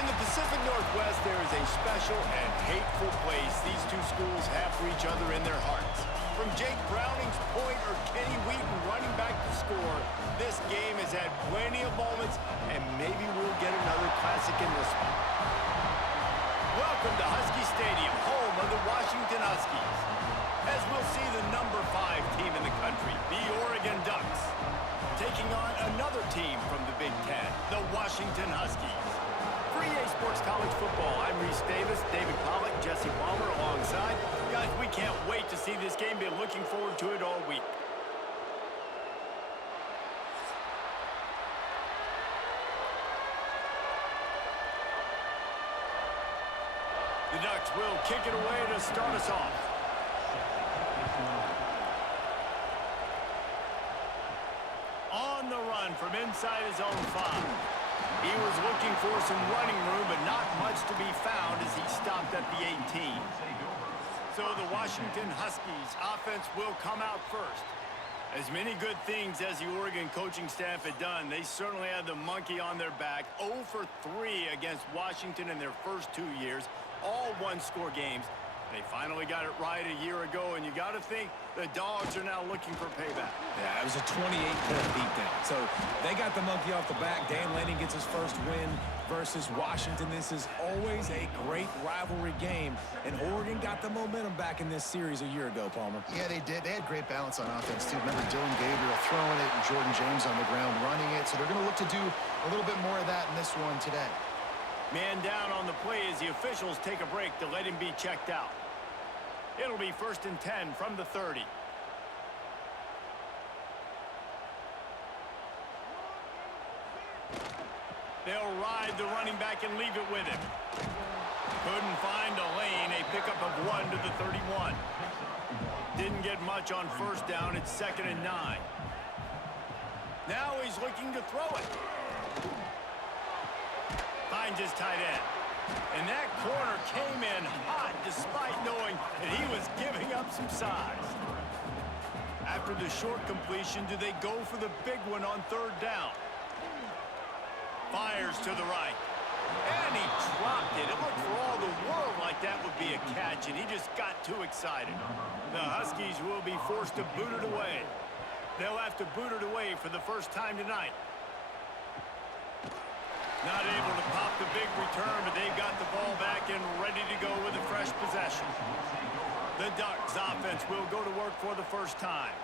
In the Pacific Northwest, there is a special and hateful place these two schools have for each other in their hearts. From Jake Browning's point or Kenny Wheaton running back to score, this game has had plenty of moments, and maybe we'll get another classic in this one. Welcome to Husky Stadium, home of the Washington Huskies. As we'll see the number 5 team in the country, the Oregon Ducks, taking on another team from the Big Ten, the Washington Huskies. For EA Sports College Football, I'm Reese Davis, David Pollack, Jesse Palmer alongside. Guys, we can't wait to see this game. Been looking forward to it all week. The Ducks will kick it away to start us off. On the run from inside his own 5. He was looking for some running room, but not much to be found as he stopped at the 18. So the Washington Huskies offense will come out first. As many good things as the Oregon coaching staff had done, they certainly had the monkey on their back. 0 for 3 against Washington in their first 2 years, all one-score games. They finally got it right a year ago, and you got to think the Dogs are now looking for payback. Yeah, it was a 28-point beatdown. So they got the monkey off the back. Dan Lanning gets his first win versus Washington. This is always a great rivalry game, and Oregon got the momentum back in this series a year ago, Palmer. Yeah, they did. They had great balance on offense, too. Remember Dylan Gabriel throwing it and Jordan James on the ground running it. So they're going to look to do a little bit more of that in this one today. Man down on the play as the officials take a break to let him be checked out. It'll be 1st and 10 from the 30. They'll ride the running back and leave it with him. Couldn't find a lane. A pickup of 1 to the 31. Didn't get much on first down. It's 2nd and 9. Now he's looking to throw it. Finds his tight end. And that corner came in hot despite knowing that he was giving up some size. After the short completion, do they go for the big one on 3rd down? Fires to the right. And he dropped it. It looked for all the world like that would be a catch, and he just got too excited. The Huskies will be forced to boot it away. They'll have to boot it away for the first time tonight. Not able to pop the big return, but they've got the ball back and ready to go with a fresh possession. The Ducks offense will go to work for the first time.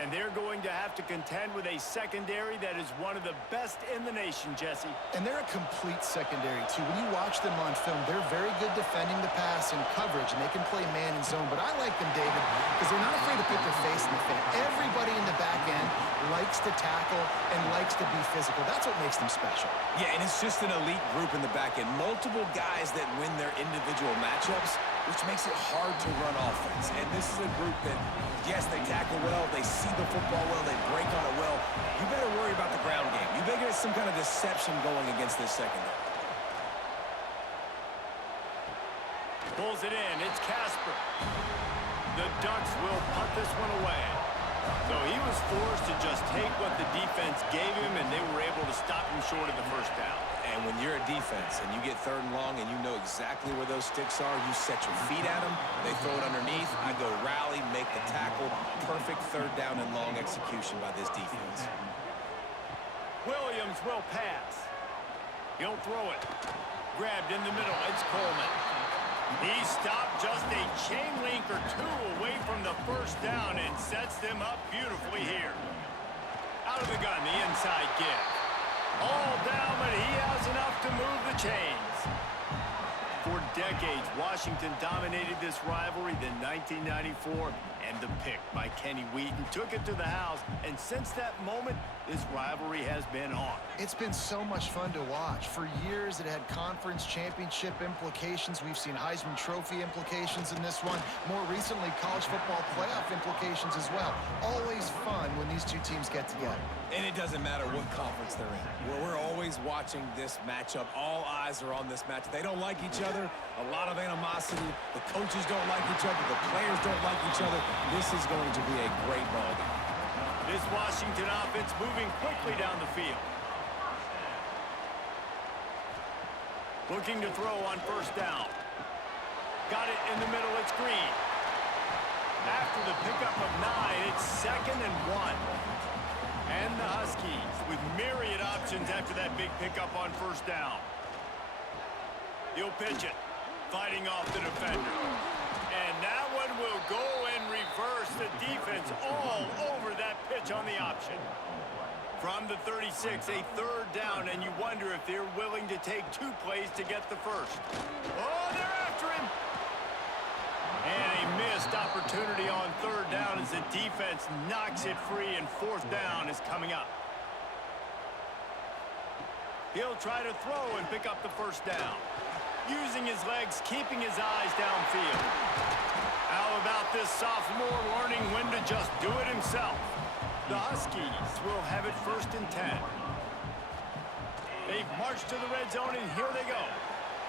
And they're going to have to contend with a secondary that is one of the best in the nation, Jesse. And they're a complete secondary, too. When you watch them on film, they're very good defending the pass and coverage, and they can play man and zone. But I like them, David, because they're not afraid to put their face in the fan. Everybody in the back end likes to tackle and likes to be physical. That's what makes them special. Yeah, and it's just an elite group in the back end. Multiple guys that win their individual matchups, which makes it hard to run offense. And this is a group that, yes, they tackle well, they see the football well, they break on it well. You better worry about the ground game. You better get some kind of deception going against this secondary. Pulls it in. It's Casper. The Ducks will punt this one away. So he was forced to just take what the defense gave him, and they were able to stop him short of the first down. And when you're a defense and you get 3rd and long and you know exactly where those sticks are, you set your feet at them, they throw it underneath, I go rally, make the tackle. Perfect 3rd down and long execution by this defense. Williams will pass. He'll throw it. Grabbed in the middle. It's Coleman. He stopped just a chain link or 2 away from the first down and sets them up beautifully here. Out of the gun, the inside give. All down, but he has enough to move the chains. For decades, Washington dominated this rivalry. Then 1994, and the pick by Kenny Wheaton took it to the house. And since that moment, this rivalry has been on. It's been so much fun to watch. For years, it had conference championship implications. We've seen Heisman Trophy implications in this one. More recently, college football playoff implications as well. Always fun when these two teams get together. And it doesn't matter what conference they're in. We're always watching this matchup. All eyes are on this match. They don't like each other. A lot of animosity. The coaches don't like each other. The players don't like each other. This is going to be a great ball game. This Washington offense moving quickly down the field. Looking to throw on first down. Got it in the middle. It's Green. After the pickup of 9, it's 2nd and 1. And the Huskies with myriad options after that big pickup on first down. He'll pitch it. Fighting off the defender. And that one will go and reverse the defense all over that pitch on the option. From the 36, a 3rd down, and you wonder if they're willing to take 2 plays to get the first. Oh, they're after him. And a missed opportunity on 3rd down as the defense knocks it free, and 4th down is coming up. He'll try to throw and pick up the first down. Using his legs, keeping his eyes downfield. How about this sophomore learning when to just do it himself? The Huskies will have it 1st and 10. They've marched to the red zone, and here they go.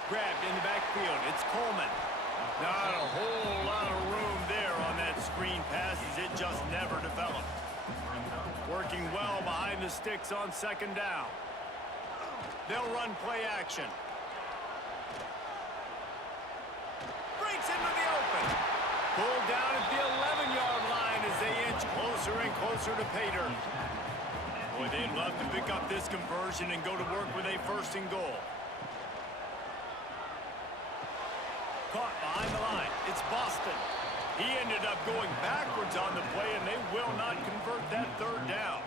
Grabbed in the backfield. It's Coleman. Not a whole lot of room there on that screen pass as it just never developed. Working well behind the sticks on 2nd down. They'll run play action. Breaks into the open. Pulled down at the 11-yard line as they inch closer and closer to pay dirt. Boy, they'd love to pick up this conversion and go to work with a 1st and goal. Caught behind the line. It's Boston. He ended up going backwards on the play, and they will not convert that 3rd down.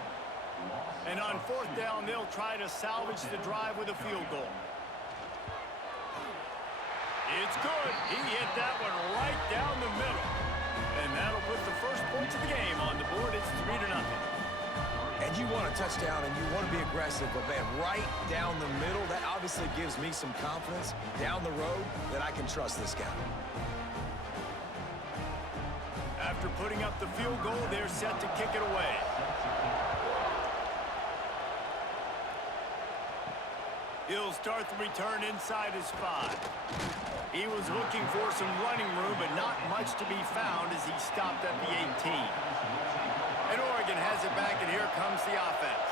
And on 4th down, they'll try to salvage the drive with a field goal. It's good. He hit that one right down the middle. And that'll put the first points of the game on the board. It's 3-0. And you want a touchdown and you want to be aggressive, but man, right down the middle, that obviously gives me some confidence down the road that I can trust this guy. After putting up the field goal, they're set to kick it away. He'll start the return inside his 5. He was looking for some running room, but not much to be found as he stopped at the 18. And Oregon has it back, and here comes the offense.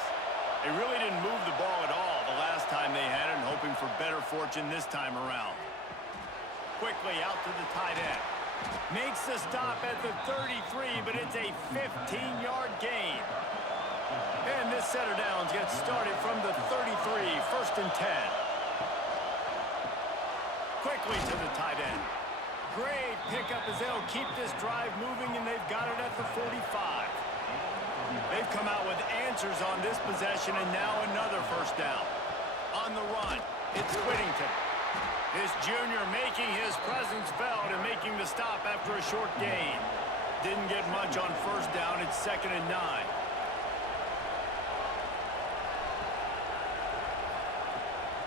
They really didn't move the ball at all the last time they had it, and hoping for better fortune this time around. Quickly out to the tight end. Makes the stop at the 33, but it's a 15-yard gain. And this set of downs gets started from the 33, 1st and 10. Quickly to the tight end. Great pickup as they'll keep this drive moving, and they've got it at the 45. They've come out with answers on this possession, and now another 1st down. On the run, it's Whittington. This junior making his presence felt and making the stop after a short gain. Didn't get much on 1st down. It's 2nd and 9.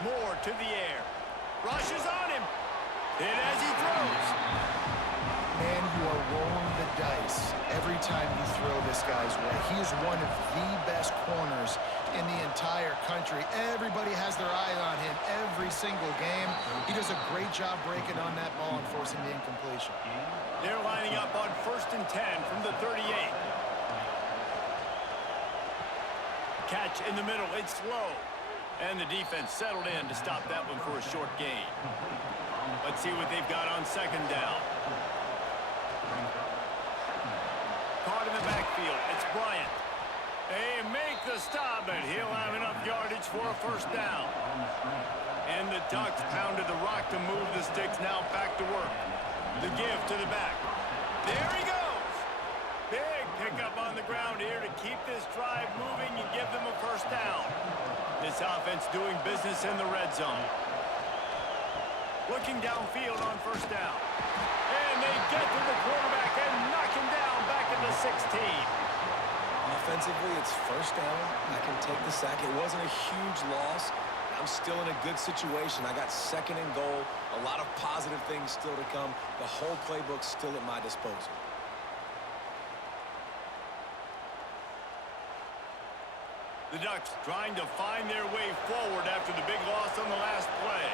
Moore to the air. Rushes on him. And as he throws. Man, you are rolling the dice every time you throw this guy's way. He is one of the best corners in the entire country. Everybody has their eye on him every single game. He does a great job breaking on that ball and forcing the incompletion. They're lining up on 1st and 10 from the 38. Catch in the middle. It's slow. And the defense settled in to stop that one for a short gain. Let's see what they've got on 2nd down. Caught in the backfield. It's Bryant. They make the stop, but he'll have enough yardage for a 1st down. And the Ducks pounded the rock to move the sticks. Now back to work. The give to the back. There he goes. Big pickup on the ground here to keep this drive moving and give them a 1st down. This offense doing business in the red zone. Looking downfield on 1st down. And they get to the quarterback and knock him down back at the 16. Offensively, it's 1st down. I can take the sack. It wasn't a huge loss. I'm still in a good situation. I got 2nd and goal. A lot of positive things still to come. The whole playbook's still at my disposal. The Ducks trying to find their way forward after the big loss on the last play.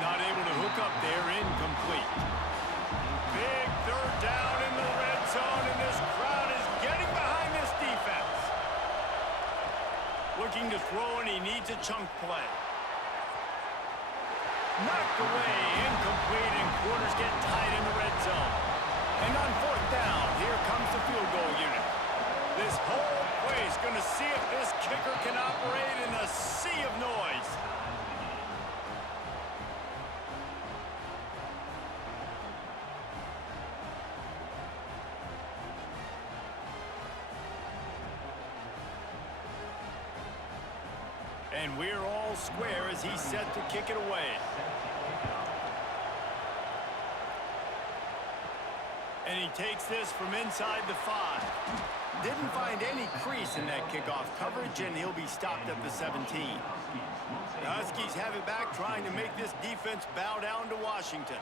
Not able to hook up there, incomplete. Big 3rd down in the red zone, and this crowd is getting behind this defense. Looking to throw, and he needs a chunk play. Knocked away, incomplete, and quarters get tight in the red zone. And on fourth down, here comes the field goal unit. This whole place going to see if this kicker can operate in a sea of noise. And we're all square as he's set to kick it away. And he takes this from inside the 5. Didn't find any crease in that kickoff coverage, and he'll be stopped at the 17. The Huskies have it back, trying to make this defense bow down to Washington.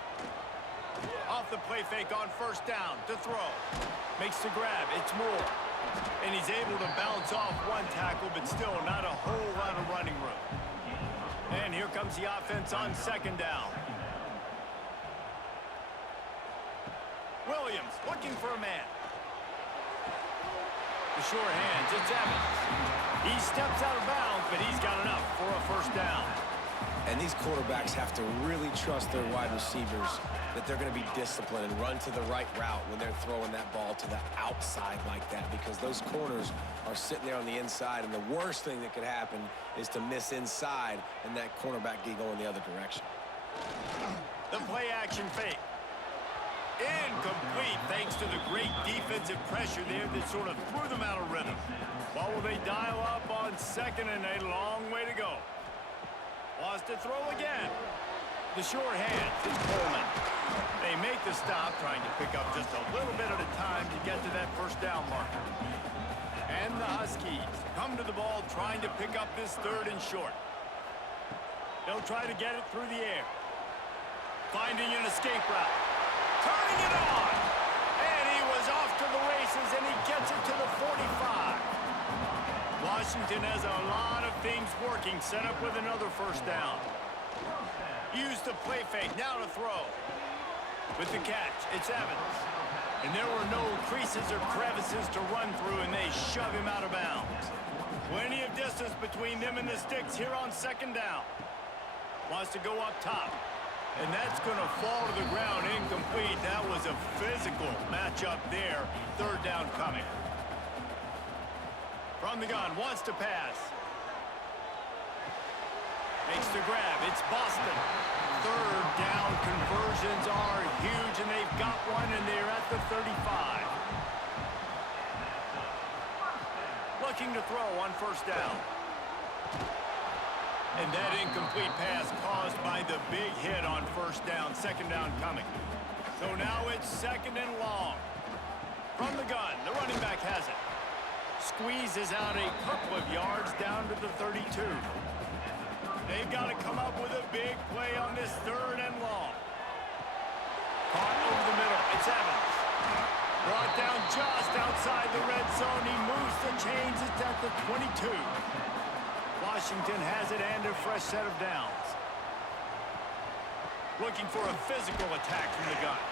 Off the play fake on first down to throw. Makes the grab. It's Moore. And he's able to bounce off one tackle, but still not a whole lot of running room. And here comes the offense on second down. Williams looking for a man. The sure hands, it's Evans. He steps out of bounds, but he's got enough for a first down. And these quarterbacks have to really trust their wide receivers that they're going to be disciplined and run to the right route when they're throwing that ball to the outside like that, because those corners are sitting there on the inside, and the worst thing that could happen is to miss inside and that cornerback get going the other direction. The play action fake. Incomplete, thanks to the great defensive pressure there that sort of threw them out of rhythm. What will they dial up on second, and a long way to go? Wants to throw again. The short hands, it's Coleman. They make the stop, trying to pick up just a little bit at a time to get to that first down marker. And the Huskies come to the ball, trying to pick up this third and short. They'll try to get it through the air. Finding an escape route. Turning it on! And he was off to the races, and he gets it to the 45. Washington has a lot of things working, set up with another first down. Use the play fake, now to throw. With the catch, it's Evans. And there were no creases or crevices to run through, and they shove him out of bounds. Plenty of distance between them and the sticks here on second down. Wants to go up top. And that's going to fall to the ground, incomplete. That was a physical matchup there. Third down coming. From the gun, wants to pass. Makes the grab. It's Boston. Third down conversions are huge, and they've got one, and they're at the 35. Looking to throw on first down. And that incomplete pass caused by the big hit on first down. Second down coming. So now it's second and long. From the gun, the running back has it. Squeezes out a couple of yards down to the 32. They've got to come up with a big play on this third and long. Caught over the middle. It's Evans. Brought down just outside the red zone. He moves the chains. It's at the 22. Washington has it and a fresh set of downs. Looking for a physical attack from the gun.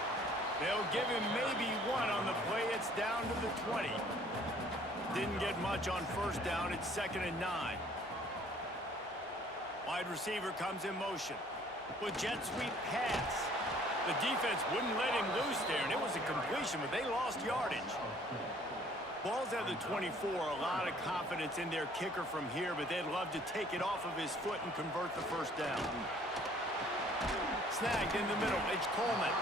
They'll give him maybe one on the play. It's down to the 20. Didn't get much on first down. It's second and 9. Wide receiver comes in motion. With jet sweep pass. The defense wouldn't let him loose there, and it was a completion, but they lost yardage. Ball's at the 24, a lot of confidence in their kicker from here, but they'd love to take it off of his foot and convert the first down. Snagged in the middle, it's Coleman.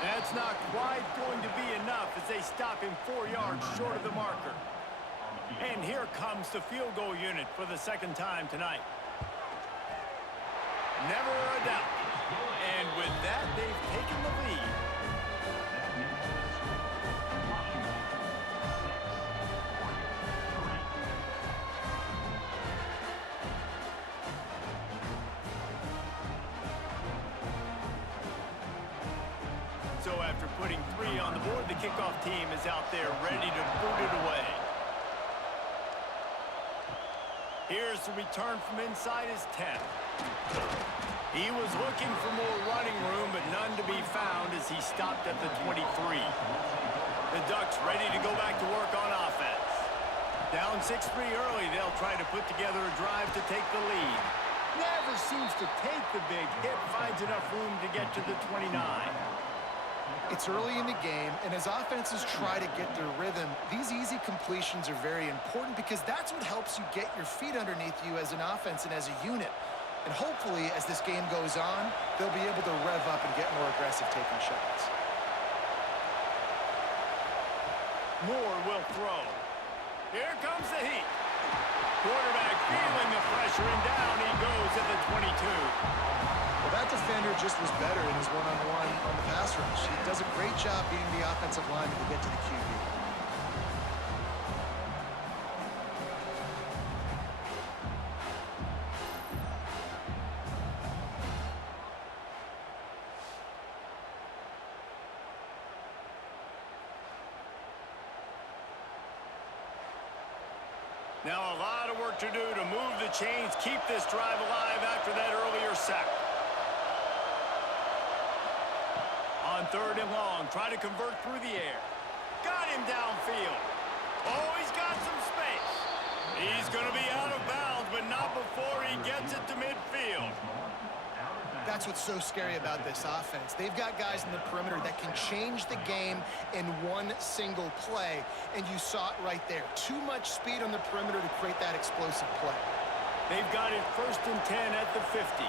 That's not quite going to be enough as they stop him 4 yards short of the marker. And here comes the field goal unit for the second time tonight. Never a doubt. And with that, they've taken the lead. So after putting 3 on the board, the kickoff team is out there ready to boot it away. Here's the return from inside his 10. He was looking for more running room, but none to be found as he stopped at the 23. The Ducks ready to go back to work on offense. Down 6-3 early, they'll try to put together a drive to take the lead. Never seems to take the big hit, finds enough room to get to the 29. It's early in the game, and as offenses try to get their rhythm, these easy completions are very important because that's what helps you get your feet underneath you as an offense and as a unit. And hopefully, as this game goes on, they'll be able to rev up and get more aggressive taking shots. Moore will throw. Here comes the heat. Quarterback feeling the pressure, and down he goes at the 22. Well, that defender just was better in his one-on-one on the pass rush. He does a great job being the offensive lineman to get to the QB. Now a lot of work to do to move the chains, keep this drive alive after that earlier sack. On 3rd and long, try to convert through the air. Got him downfield. Oh, he's got some space. He's going to be out of bounds, but not before he gets it to midfield. That's what's so scary about this offense. They've got guys in the perimeter that can change the game in one single play, and you saw it right there. Too much speed on the perimeter to create that explosive play. They've got it 1st and 10 at the 50.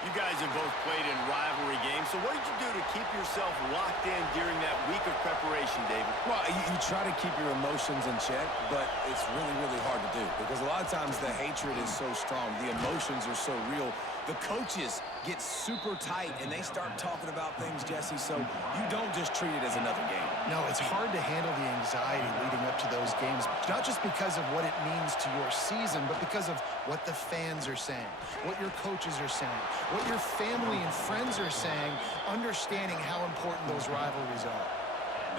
You guys have both played in rivalry games, so what did you do to keep yourself locked in during that week of preparation, David? Well, you try to keep your emotions in check, but it's really, really hard to do because a lot of times the hatred is so strong. The emotions are so real. The coaches get super tight, and they start talking about things, Jesse, so you don't just treat it as another game. No, it's hard to handle the anxiety leading up to those games, not just because of what it means to your season, but because of what the fans are saying, what your coaches are saying, what your family and friends are saying, understanding how important those rivalries are.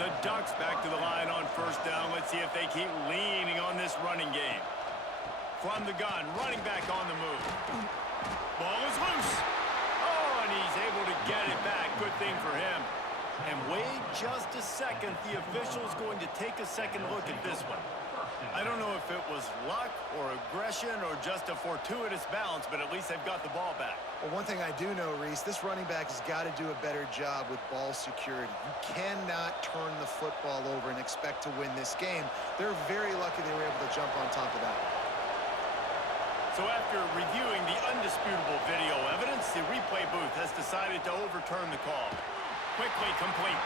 The Ducks back to the line on 1st down. Let's see if they keep leaning on this running game. From the gun, running back on the move. Ball is loose. Oh, and he's able to get it back. Good thing for him. And wait just a second. The official's going to take a second look at this one. I don't know if it was luck or aggression or just a fortuitous bounce, but at least they've got the ball back. Well, one thing I do know, Reese, this running back has got to do a better job with ball security. You cannot turn the football over and expect to win this game. They're very lucky they were able to jump on top of that. So after reviewing the undisputable video evidence, the replay booth has decided to overturn the call. Quickly complete.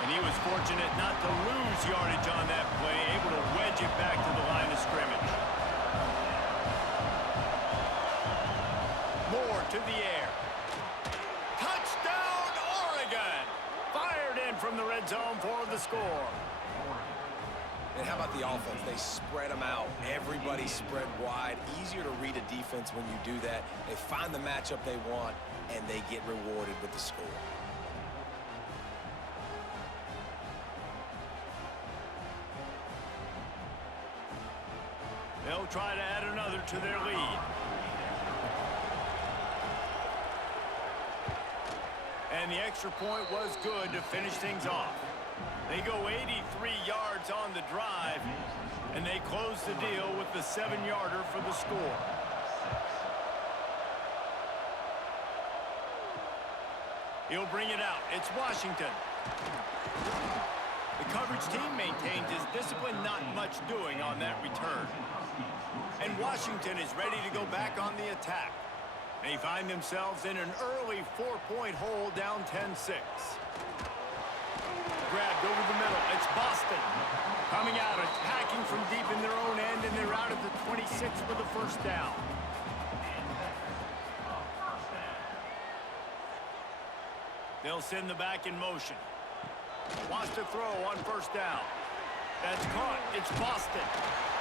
And he was fortunate not to lose yardage on that play, able to wedge it back to the line of scrimmage. Moore to the air. Touchdown, Oregon! Fired in from the red zone for the score. And how about the offense? They spread them out. Everybody spread wide. Easier to read a defense when you do that. They find the matchup they want, and they get rewarded with the score. They'll try to add another to their lead. And the extra point was good to finish things off. They go 83 yards on the drive, and they close the deal with the 7-yarder for the score. He'll bring it out. It's Washington. The coverage team maintains his discipline, not much doing on that return. And Washington is ready to go back on the attack. They find themselves in an early 4-point hole, down 10-6. Grabbed over the middle. It's Boston. Coming out, attacking from deep in their own end, and they're out at the 26 for the 1st down. They'll send the back in motion. Wants to throw on 1st down. That's caught. It's Boston.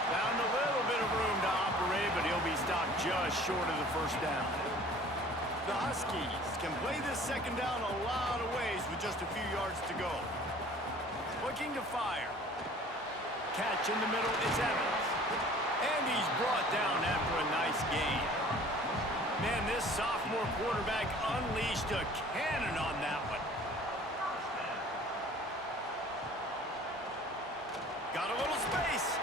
Found a little bit of room to operate, but he'll be stopped just short of the 1st down. The Huskies can play this 2nd down a lot of ways with just a few yards to go. Looking to fire. Catch in the middle, it's Evans. And he's brought down after a nice gain. Man, this sophomore quarterback unleashed a cannon on that one. Got a little space.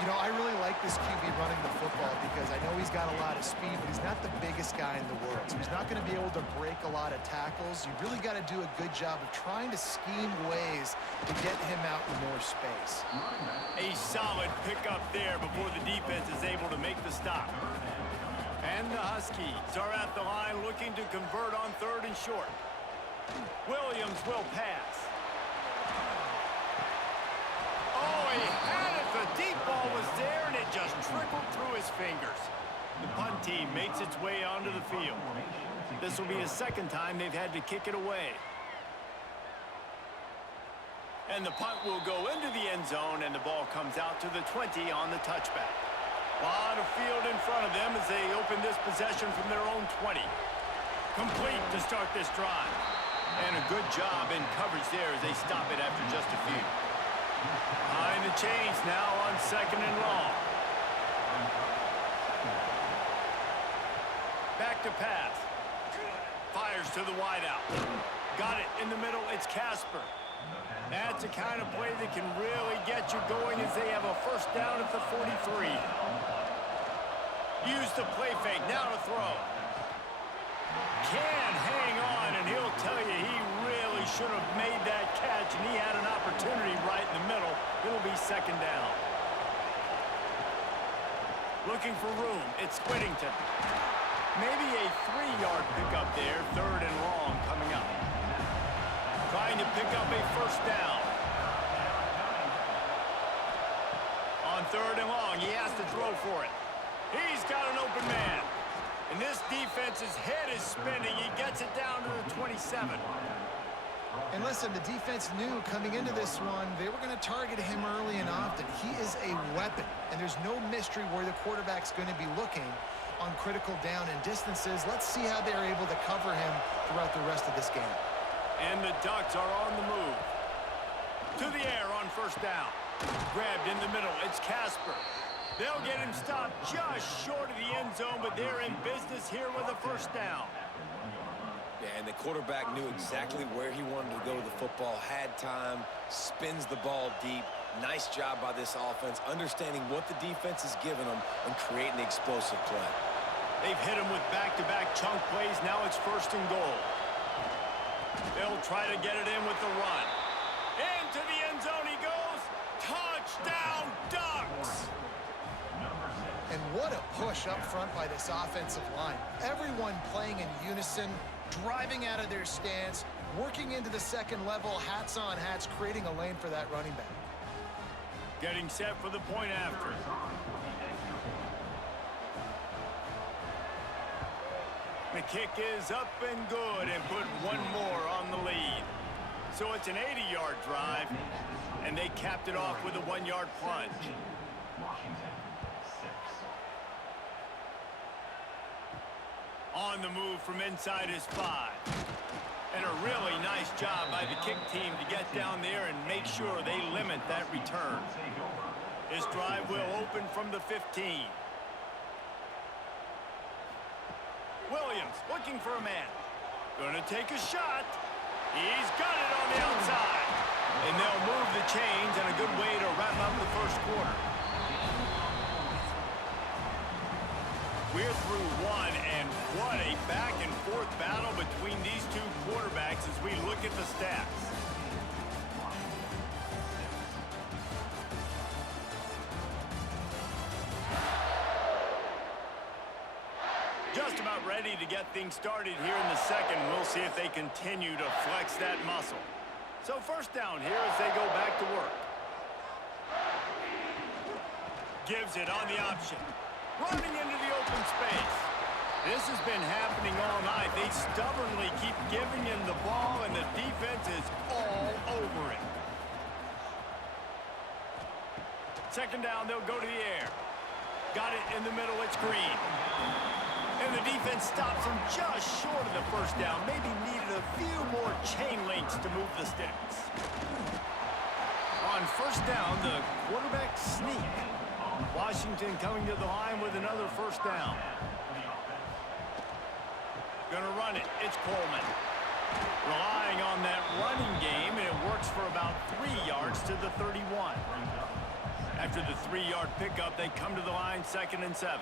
You know, I really like this QB running the football because I know he's got a lot of speed, but he's not the biggest guy in the world. So he's not going to be able to break a lot of tackles. You really got to do a good job of trying to scheme ways to get him out in more space. A solid pickup there before the defense is able to make the stop. And the Huskies are at the line looking to convert on 3rd and short. Williams will pass. Oh, he had it. The deep ball was there, and it just trickled through his fingers. The punt team makes its way onto the field. This will be the second time they've had to kick it away. And the punt will go into the end zone, and the ball comes out to the 20 on the touchback. A lot of field in front of them as they open this possession from their own 20. Complete to start this drive. And a good job in coverage there as they stop it after just a few. Behind the chains now on 2nd and long. Back to pass. Fires to the wideout. Got it in the middle. It's Casper. That's the kind of play that can really get you going as they have a first down at the 43. Use the play fake. Now to throw. Can hang on, and he'll tell you he really should have made that catch, and he had an opportunity right in the middle. It'll be 2nd down. Looking for room. It's Whittington. Maybe a 3-yard pickup there. 3rd and long coming up. Trying to pick up a first down. On 3rd and long, he has to throw for it. He's got an open man. And this defense's head is spinning. He gets it down to the 27. And listen, the defense knew coming into this one, they were going to target him early and often. He is a weapon, and there's no mystery where the quarterback's going to be looking on critical down and distances. Let's see how they're able to cover him throughout the rest of this game. And the Ducks are on the move. To the air on first down. Grabbed in the middle. It's Casper. They'll get him stopped just short of the end zone, but they're in business here with a first down. Yeah, and the quarterback knew exactly where he wanted to go to the football, had time, spins the ball deep. Nice job by this offense, understanding what the defense is giving them and creating the explosive play. They've hit him with back-to-back chunk plays. Now it's 1st and goal. They'll try to get it in with the run. Into the end zone he goes. Touchdown, Ducks! And what a push up front by this offensive line. Everyone playing in unison, driving out of their stance, working into the 2nd level, hats on hats, creating a lane for that running back. Getting set for the point after. The kick is up and good and put one more on the lead. So it's an 80-yard drive, and they capped it off with a 1-yard plunge. On the move from inside his 5. And a really nice job by the kick team to get down there and make sure they limit that return. This drive will open from the 15. Williams looking for a man. Gonna take a shot. He's got it on the outside. And they'll move the chains, and a good way to wrap up the first quarter. We're through one, and what a back-and-forth battle between these two quarterbacks as we look at the stats. Just about ready to get things started here in the second. We'll see if they continue to flex that muscle. So first down here as they go back to work. Gives it on the option. Running into the open space. This has been happening all night. They stubbornly keep giving him the ball, and the defense is all over it. Second down, they'll go to the air. Got it in the middle, it's Green. And the defense stops him just short of the first down. Maybe needed a few more chain links to move the sticks. On first down, the quarterback sneak. Washington coming to the line with another first down. Gonna run it. It's Coleman. Relying on that running game, and it works for about 3 yards to the 31. After the 3-yard pickup, they come to the line, 2nd and 7.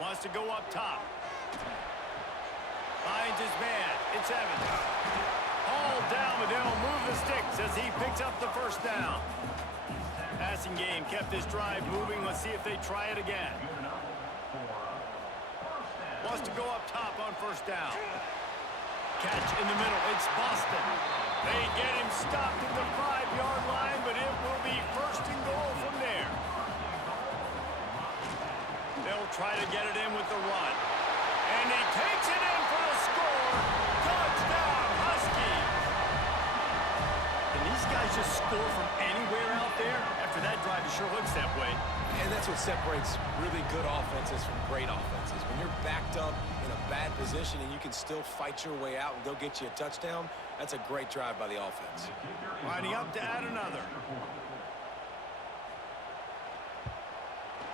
Wants to go up top. Finds his man. It's Evans. Hauled down, but they'll move the sticks as he picks up the first down. Passing game kept this drive moving. Let's see if they try it again. Wants to go up top on first down. Catch in the middle. It's Boston. They get him stopped at the 5-yard line, but it will be 1st and goal from there. They'll try to get it in with the run. And he takes it in for the score. Touchdown, Huskies. Can these guys just score from anywhere out there? After that drive, it sure looks that way. And that's what separates really good offenses from great offenses. When you're backed up in a bad position and you can still fight your way out and go get you a touchdown, that's a great drive by the offense. Lining up to add another.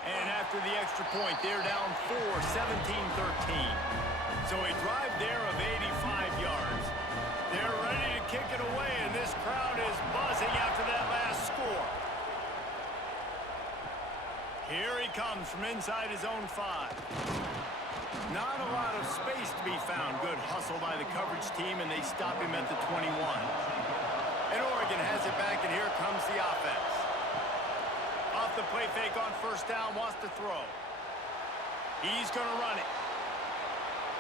And after the extra point, they're down 4, 17-13. So a drive there of 85 yards. They're ready to kick it away, and this crowd is buzzing after that last score. Here he comes from inside his own 5. Not a lot of space to be found. Good hustle by the coverage team, and they stop him at the 21. And Oregon has it back, and here comes the offense. Off the play fake on first down, wants to throw. He's going to run it.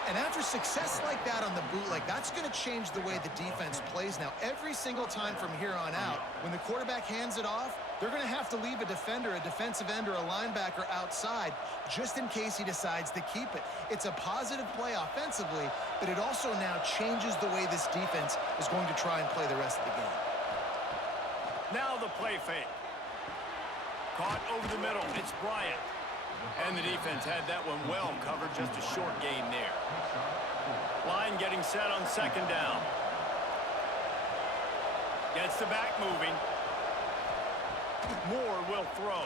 And after success like that on the bootleg, that's going to change the way the defense plays now. Every single time from here on out, when the quarterback hands it off, they're going to have to leave a defender, a defensive end, or a linebacker outside just in case he decides to keep it. It's a positive play offensively, but it also now changes the way this defense is going to try and play the rest of the game. Now the play fake. Caught over the middle. It's Bryant. And the defense had that one well covered. Just a short gain there. Line getting set on 2nd down. Gets the back moving. Moore will throw.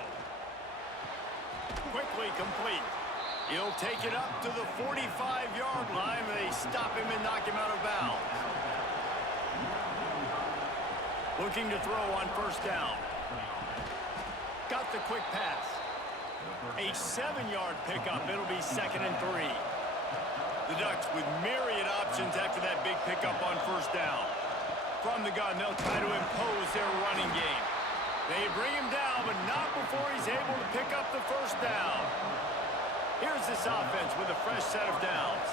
Quickly complete. He'll take it up to the 45-yard line. They stop him and knock him out of bounds. Looking to throw on first down. Got the quick pass. A 7-yard pickup. It'll be 2nd and 3. The Ducks with myriad options after that big pickup on first down. From the gun, they'll try to impose their running game. They bring him down, but not before he's able to pick up the first down. Here's this offense with a fresh set of downs.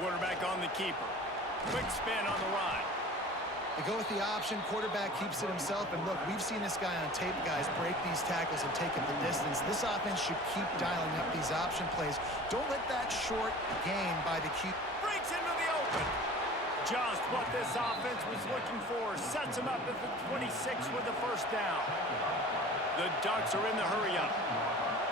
Quarterback on the keeper. Quick spin on the ride. They go with the option. Quarterback keeps it himself. And look, we've seen this guy on tape, guys, break these tackles and take it the distance. This offense should keep dialing up these option plays. Don't let that short gain by the keeper. Breaks into the open. Just what this offense was looking for. Sets him up at the 26 with the first down. The Ducks are in the hurry-up.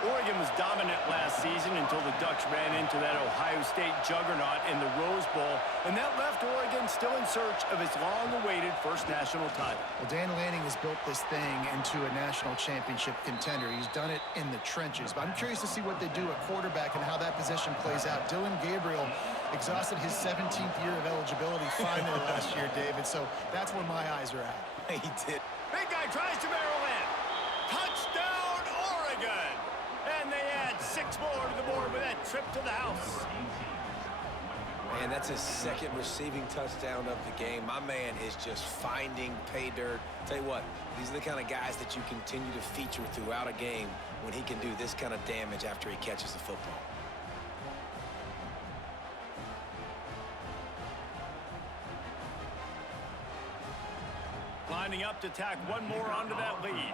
Oregon was dominant last season until the Ducks ran into that Ohio State juggernaut in the Rose Bowl, and that left Oregon still in search of its long-awaited first national title. Well, Dan Lanning has built this thing into a national championship contender. He's done it in the trenches, but I'm curious to see what they do at quarterback and how that position plays out. Dylan Gabriel exhausted his 17th year of eligibility finally last year, David, so that's where my eyes are at. He did. Big guy tries to barrel in. Touchdown, Oregon! And they add 6 more to the board with that trip to the house. Man, that's his 2nd receiving touchdown of the game. My man is just finding pay dirt. Tell you what, these are the kind of guys that you continue to feature throughout a game when he can do this kind of damage after he catches the football. Lining up to tack one more onto that lead.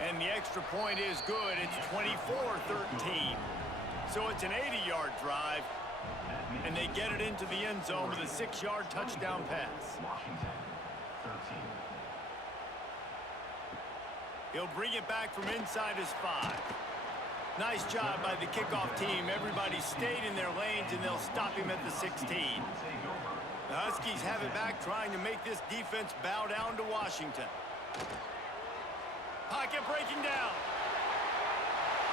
And the extra point is good. It's 24-13. So it's an 80-yard drive. And they get it into the end zone with a 6-yard touchdown pass. He'll bring it back from inside his 5. Nice job by the kickoff team. Everybody stayed in their lanes, and they'll stop him at the 16. The Huskies have it back, trying to make this defense bow down to Washington. Pocket breaking down.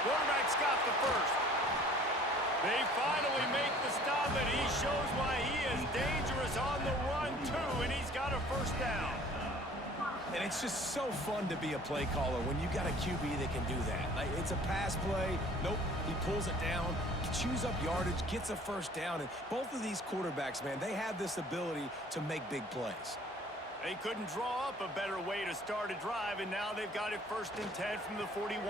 Quarterback's got the first. They finally make the stop, and he shows why he is dangerous on the run, too, and he's got a first down. And it's just so fun to be a play caller when you got a QB that can do that. Like, it's a pass play. Nope, he pulls it down, chews up yardage, gets a first down. And both of these quarterbacks, man, they have this ability to make big plays. They couldn't draw up a better way to start a drive, and now they've got it 1st and 10 from the 41.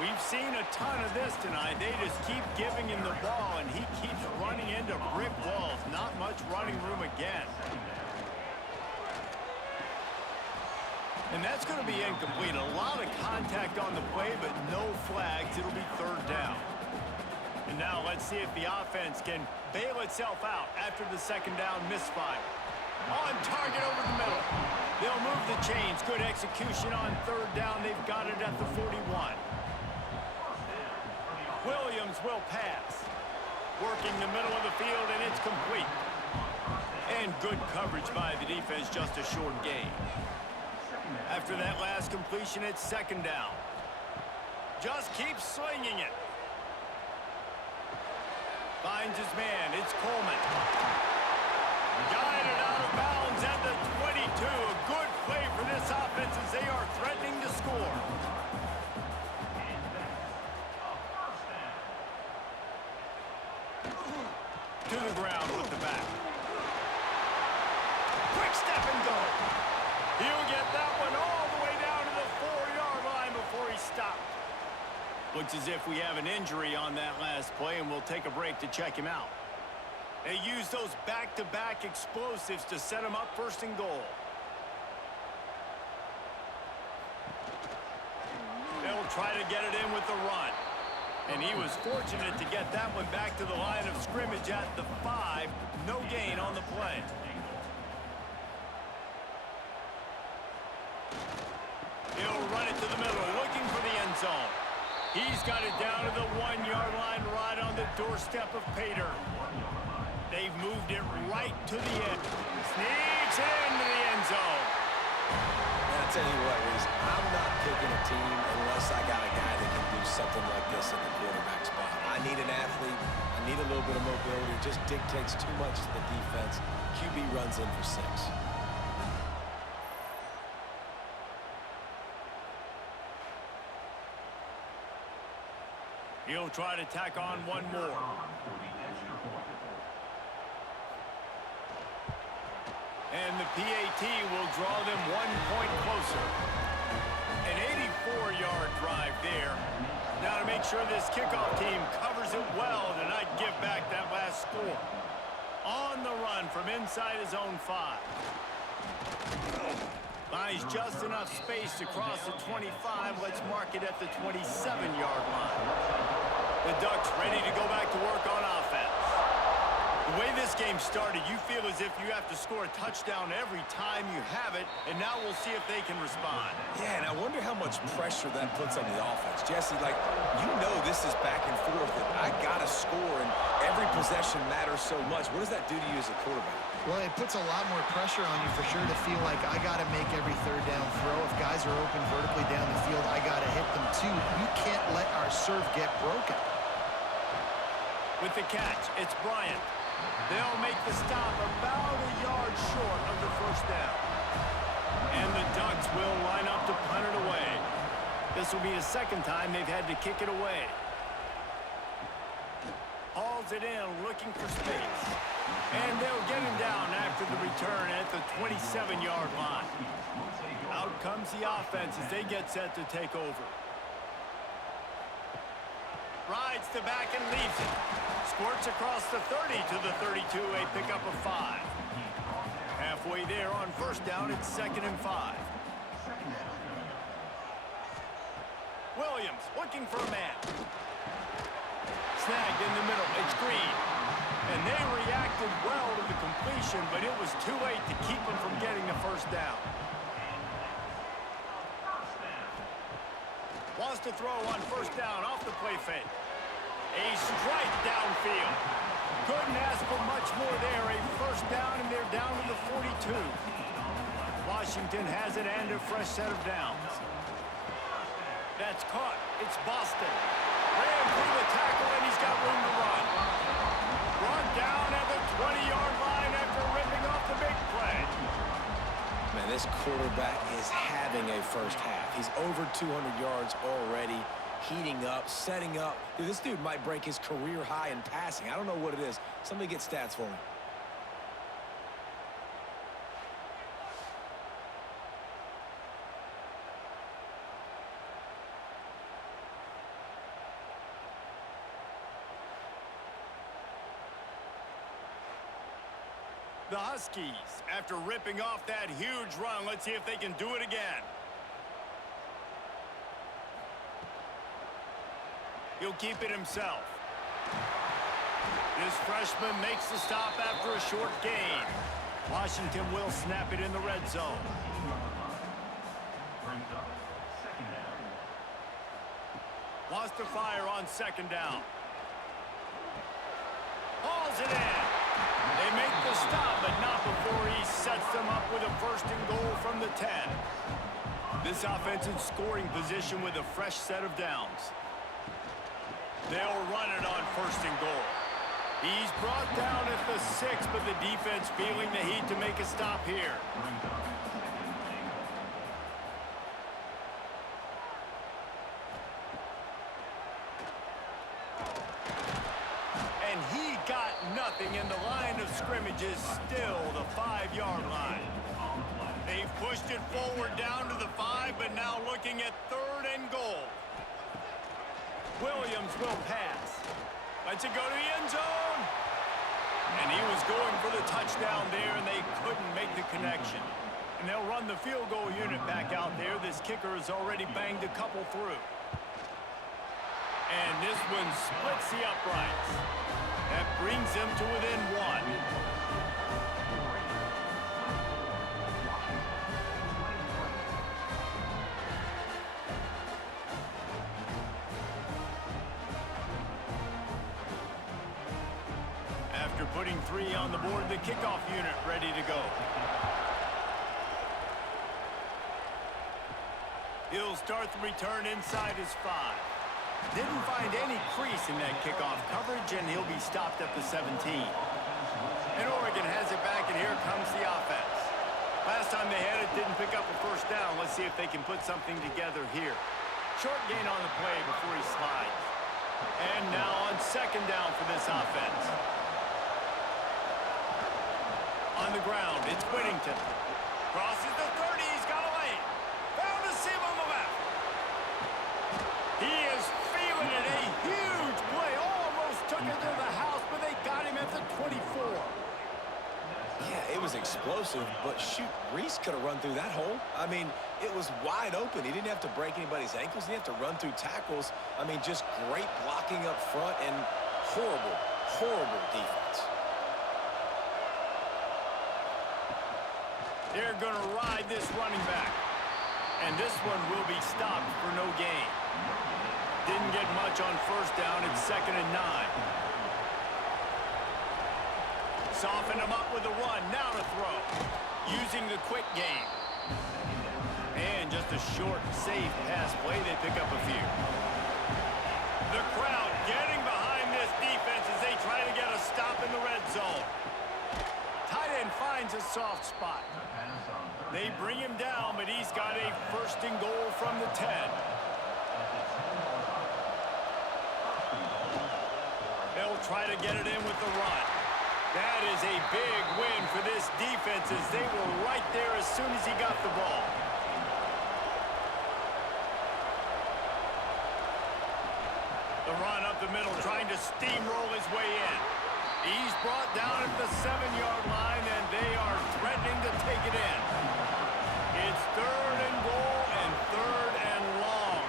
We've seen a ton of this tonight. They just keep giving him the ball, and he keeps running into brick walls. Not much running room again. And that's going to be incomplete. A lot of contact on the play, but no flags. It'll be 3rd down. And now let's see if the offense can bail itself out after the 2nd down misfire. On target over the middle. They'll move the chains. Good execution on 3rd down. They've got it at the 41. Williams will pass. Working the middle of the field, and it's complete. And good coverage by the defense, just a short gain. After that last completion, it's 2nd down. Just keeps slinging it. Finds his man. It's Coleman. Guided out of bounds at the 22. A good play for this offense as they are threatening to score. To the ground with the back. Quick step and go. He'll get that one all the way down to the 4-yard line before he stopped. Looks as if we have an injury on that last play, and we'll take a break to check him out. They use those back-to-back explosives to set him up 1st and goal. They'll try to get it in with the run. And he was fortunate to get that one back to the line of scrimmage at the 5. No gain on the play. He'll run it to the middle, looking for the end zone. He's got it down to the 1-yard line, right on the doorstep of Pater. They've moved it right to the end. Sneaks into the end zone. And I'll tell you what, Reese, I'm not picking a team unless I got a guy that can do something like this at the quarterback spot. I need an athlete. I need a little bit of mobility. It just dictates too much to the defense. QB runs in for 6. He'll try to tack on one more. And the PAT will draw them 1 point closer. An 84-yard drive there. Now to make sure this kickoff team covers it well to not give back that last score. On the run from inside his own 5. Finds just enough space to cross the 25. Let's mark it at the 27-yard line. The Ducks ready to go back to work on offense. The way this game started, you feel as if you have to score a touchdown every time you have it, and now we'll see if they can respond. Yeah, and I wonder how much pressure that puts on the offense. Jesse, like, you know this is back and forth, and I got to score, and every possession matters so much. What does that do to you as a quarterback? Well, it puts a lot more pressure on you for sure to feel like I got to make every 3rd down throw. If guys are open vertically down the field, I got to hit them too. You can't let our serve get broken. With the catch, it's Bryant. They'll make the stop about a yard short of the 1st down. And the Ducks will line up to punt it away. This will be the 2nd time they've had to kick it away. Hauls it in, looking for space. And they'll get him down after the return at the 27-yard line. Out comes the offense as they get set to take over. Rides the back and leaves it. Squirts across the 30 to the 32, a pickup of 5. Halfway there on 1st down, it's 2nd and 5. Williams looking for a man. Snagged in the middle, it's Green. And they reacted well to the completion, but it was too late to keep them from getting the 1st down. Wants to throw on 1st down off the play fake. A strike downfield. Couldn't ask for much more there. A 1st down, and they're down to the 42. Washington has it and a fresh set of downs. That's caught. It's Boston. Ran through the tackle, and he's got room to run. Brought down at the 20-yard line after ripping off the big play. Man, this quarterback is having a first half. He's over 200 yards already, heating up, setting up. Dude, this dude might break his career high in passing. I don't know what it is. Somebody get stats for me. The Huskies, after ripping off that huge run, let's see if they can do it again. He'll keep it himself. This freshman makes the stop after a short gain. Washington will snap it in the red zone. Wants to fire on second down. Hauls it in. They make the stop, but not before he sets them up with a first and goal from the 10. This offense in scoring position with a fresh set of downs. They'll run it on first and goal. He's brought down at the 6, but the defense feeling the heat to make a stop here. And he got nothing, and the line of scrimmage is still the 5-yard line. They've pushed it forward down to the 5, but now looking at third and goal. Williams will pass. Lets it go to the end zone. And he was going for the touchdown there, and they couldn't make the connection. And they'll run the field goal unit back out there. This kicker has already banged a couple through. And this one splits the uprights. That brings them to within 1. After putting 3 on the board, the kickoff unit ready to go. He'll start the return inside his 5. Didn't find any crease in that kickoff coverage, and he'll be stopped at the 17. And Oregon has it back, and here comes the offense. Last time they had it, didn't pick up a first down. Let's see if they can put something together here. Short gain on the play before he slides. And now on second down for this offense. On the ground, it's Whittington. Crosses the 30, he's got a lane. Found a seam on the left. He is feeling it, a huge play. Almost took it to the house, but they got him at the 24. Yeah, it was explosive, but shoot, Reese could have run through that hole. I mean, it was wide open. He didn't have to break anybody's ankles. He didn't have to run through tackles. I mean, just great blocking up front and horrible, horrible defense. They're going to ride this running back. And this one will be stopped for no gain. Didn't get much on first down. It's 2nd and 9. Soften him up with a run. Now to throw. Using the quick game. And just a short, safe pass play. They pick up a few. The crowd getting behind this defense as they try to get a stop in the red zone. Tight end finds a soft spot. They bring him down, but he's got a first and goal from the 10. They'll try to get it in with the run. That is a big win for this defense as they were right there as soon as he got the ball. The run up the middle, trying to steamroll his way in. He's brought down at the 7-yard line, and they are threatening to take it in. It's 3rd and goal and 3rd and long.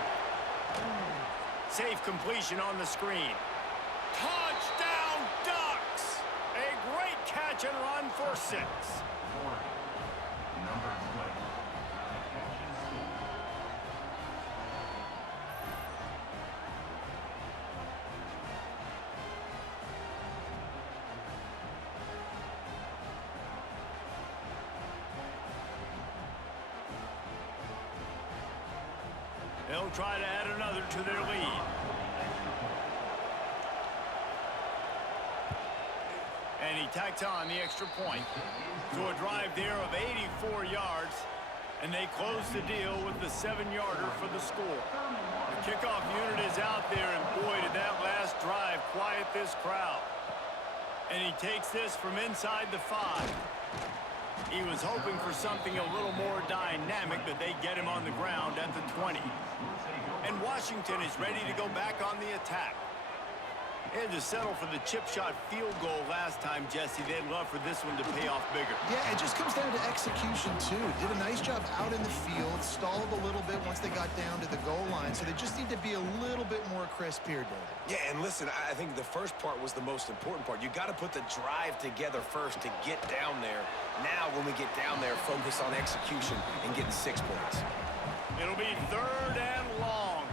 Safe completion on the screen. Touchdown, Ducks! A great catch and run for 6. They'll try to add another to their lead. And he tacks on the extra point. So a drive there of 84 yards. And they close the deal with the 7-yarder for the score. The kickoff unit is out there, and boy, did that last drive quiet this crowd. And he takes this from inside the 5. He was hoping for something a little more dynamic, but they get him on the ground at the 20. And Washington is ready to go back on the attack. They had to settle for the chip shot field goal last time, Jesse. They'd love for this one to pay off bigger. Yeah, it just comes down to execution, too. Did a nice job out in the field, stalled a little bit once they got down to the goal line, so they just need to be a little bit more crisp here, David. Yeah, and listen, I think the first part was the most important part. You got to put the drive together first to get down there. Now, when we get down there, focus on execution and getting 6 points. It'll be 3rd and long.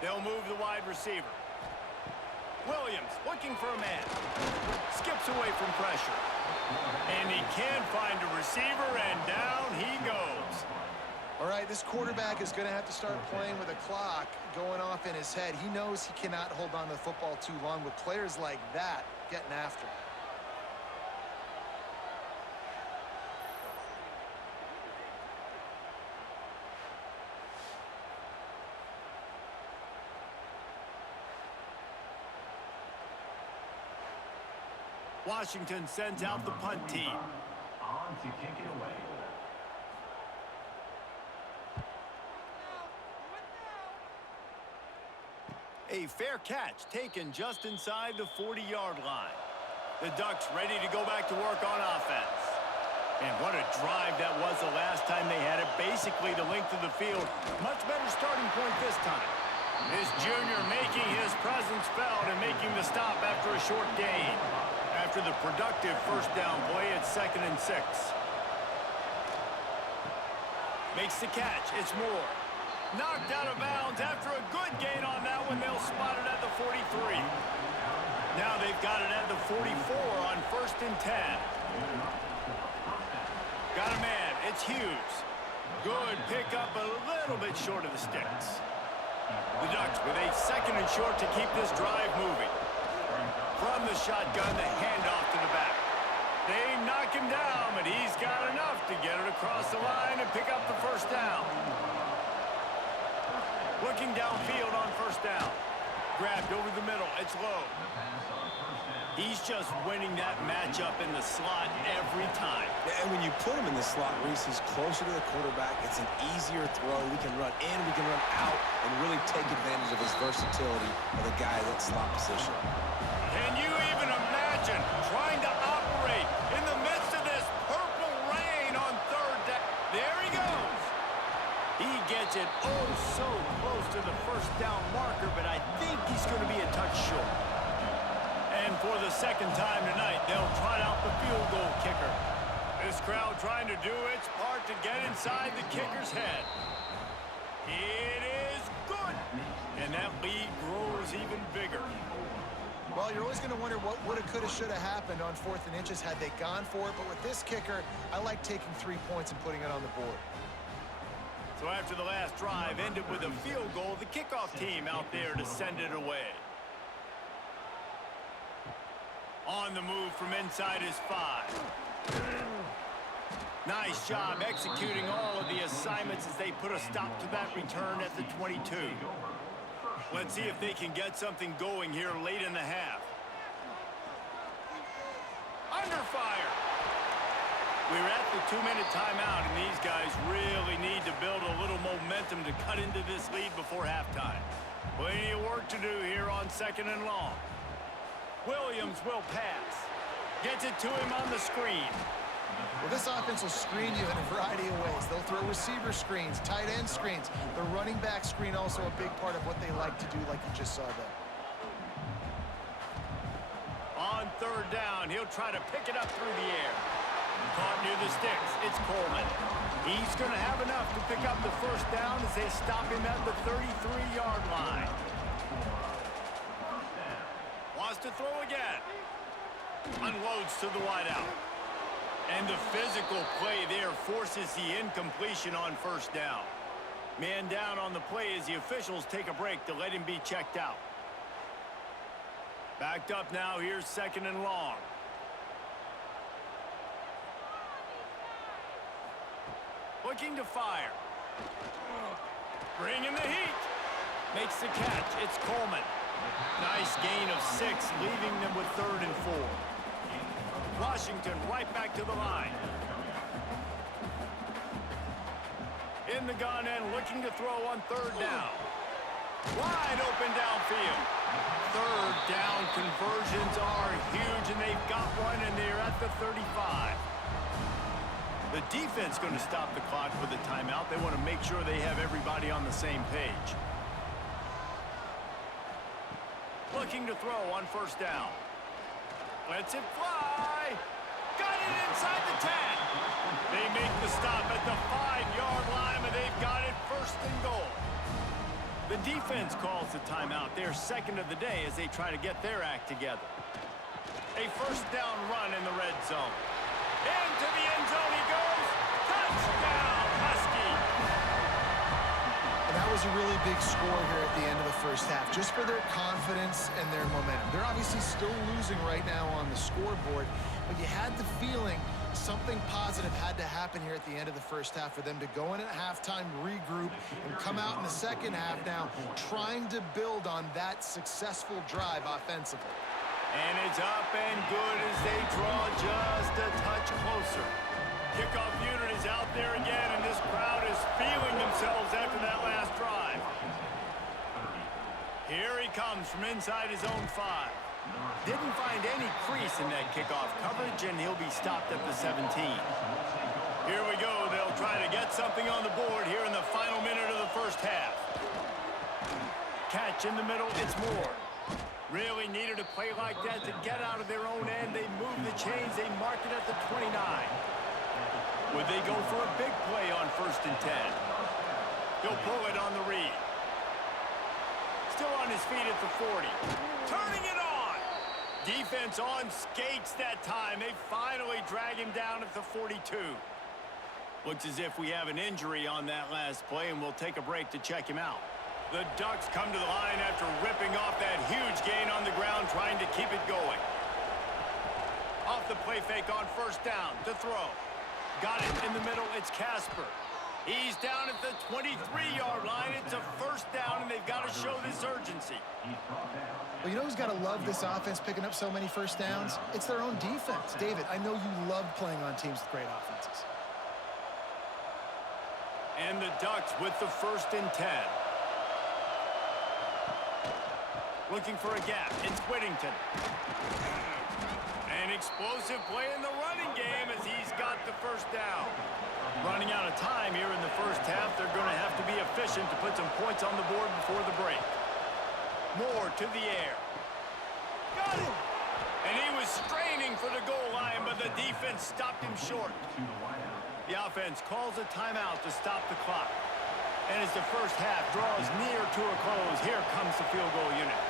They'll move the wide receiver. Williams looking for a man. Skips away from pressure. And he can find a receiver, and down he goes. All right, this quarterback is going to have to start playing with a clock going off in his head. He knows he cannot hold on to the football too long with players like that getting after him. Washington sends out the punt team. On to kick it away. A fair catch taken just inside the 40-yard line. The Ducks ready to go back to work on offense. And what a drive that was the last time they had it. Basically the length of the field. Much better starting point this time. This junior making his presence felt and making the stop after a short gain. After the productive first down play, it's 2nd and 6. Makes the catch. It's Moore. Knocked out of bounds after a good gain on that one. They'll spot it at the 43. Now they've got it at the 44 on 1st and 10. Got a man. It's Hughes. Good pickup, a little bit short of the sticks. The Ducks with a 2nd and short to keep this drive moving. From the shotgun, the handoff to the back. They knock him down, but he's got enough to get it across the line and pick up the first down. Looking downfield on 1st down. Grabbed over the middle. It's low. He's just winning that matchup in the slot every time. And when you put him in the slot, Reese, he's closer to the quarterback. It's an easier throw. We can run in, we can run out, and really take advantage of his versatility of the guy at that slot position. Can you even imagine trying to operate in the midst of this purple rain on 3rd down? There he goes. He gets it oh so close to the first down marker, but I think he's going to be a touch short. And for the 2nd time tonight, they'll trot out the field goal kicker. This crowd trying to do its part to get inside the kicker's head. It is good. And that lead grows even bigger. Well, you're always going to wonder what woulda, coulda, shoulda happened on 4th and inches had they gone for it. But with this kicker, I like taking 3 points and putting it on the board. So after the last drive ended with a field goal, the kickoff team out there to send it away. On the move from inside his 5. Nice job executing all of the assignments as they put a stop to that return at the 22. Let's see if they can get something going here late in the half. Under fire. We're at the 2-minute timeout, and these guys really need to build a little momentum to cut into this lead before halftime. Plenty of work to do here on 2nd and long. Williams will pass. Gets it to him on the screen. Well, this offense will screen you in a variety of ways. They'll throw receiver screens, tight end screens. The running back screen also a big part of what they like to do, like you just saw there. On 3rd down, he'll try to pick it up through the air. Caught near the sticks. It's Coleman. He's going to have enough to pick up the first down as they stop him at the 33-yard line. Wants to throw again. Unloads to the wideout. And the physical play there forces the incompletion on 1st down. Man down on the play as the officials take a break to let him be checked out. Backed up now. Here's 2nd and long. Looking to fire. Bringing the heat. Makes the catch. It's Coleman. Nice gain of 6, leaving them with 3rd and 4. Washington right back to the line. In the gun and looking to throw on 3rd down. Wide open downfield. 3rd down conversions are huge, and they've got one, and they're at the 35. The defense going to stop the clock with a timeout. They want to make sure they have everybody on the same page. Looking to throw on 1st down. Lets it fly. Got it inside the 10. They make the stop at the 5-yard line, and they've got it 1st and goal. The defense calls the timeout. They're 2nd of the day as they try to get their act together. A 1st down run in the red zone. Into the end zone he goes. Touchdown, Husky. And that was a really big score here at the end of the 1st half, just for their confidence and their momentum. They're obviously still losing right now on the scoreboard, but you had the feeling something positive had to happen here at the end of the 1st half for them to go in at halftime, regroup, and come out in the 2nd half now trying to build on that successful drive offensively. And it's up and good as they draw just a touch closer. Kickoff unit is out there again, and this crowd is feeling themselves after that last drive. Here he comes from inside his own 5. Didn't find any crease in that kickoff coverage, and he'll be stopped at the 17. Here we go. They'll try to get something on the board here in the final minute of the 1st half. Catch in the middle. It's Moore. Really needed a play like that to get out of their own end. They move the chains. They mark it at the 29. Would they go for a big play on 1st and 10? He'll pull it on the read. Still on his feet at the 40. Turning it on. Defense on skates that time. They finally drag him down at the 42. Looks as if we have an injury on that last play, and we'll take a break to check him out. The Ducks come to the line after ripping off that huge gain on the ground, trying to keep it going. Off the play fake on 1st down to throw. Got it in the middle. It's Casper. He's down at the 23-yard line. It's a 1st down, and they've got to show this urgency. Well, you know who's got to love this offense picking up so many 1st downs? It's their own defense. David, I know you love playing on teams with great offenses. And the Ducks with the 1st and 10. Looking for a gap. It's Whittington. An explosive play in the running game as he's got the 1st down. Running out of time here in the 1st half. They're going to have to be efficient to put some points on the board before the break. Moore to the air. Got it! And he was straining for the goal line, but the defense stopped him short. The offense calls a timeout to stop the clock. And as the 1st half draws near to a close, here comes the field goal unit.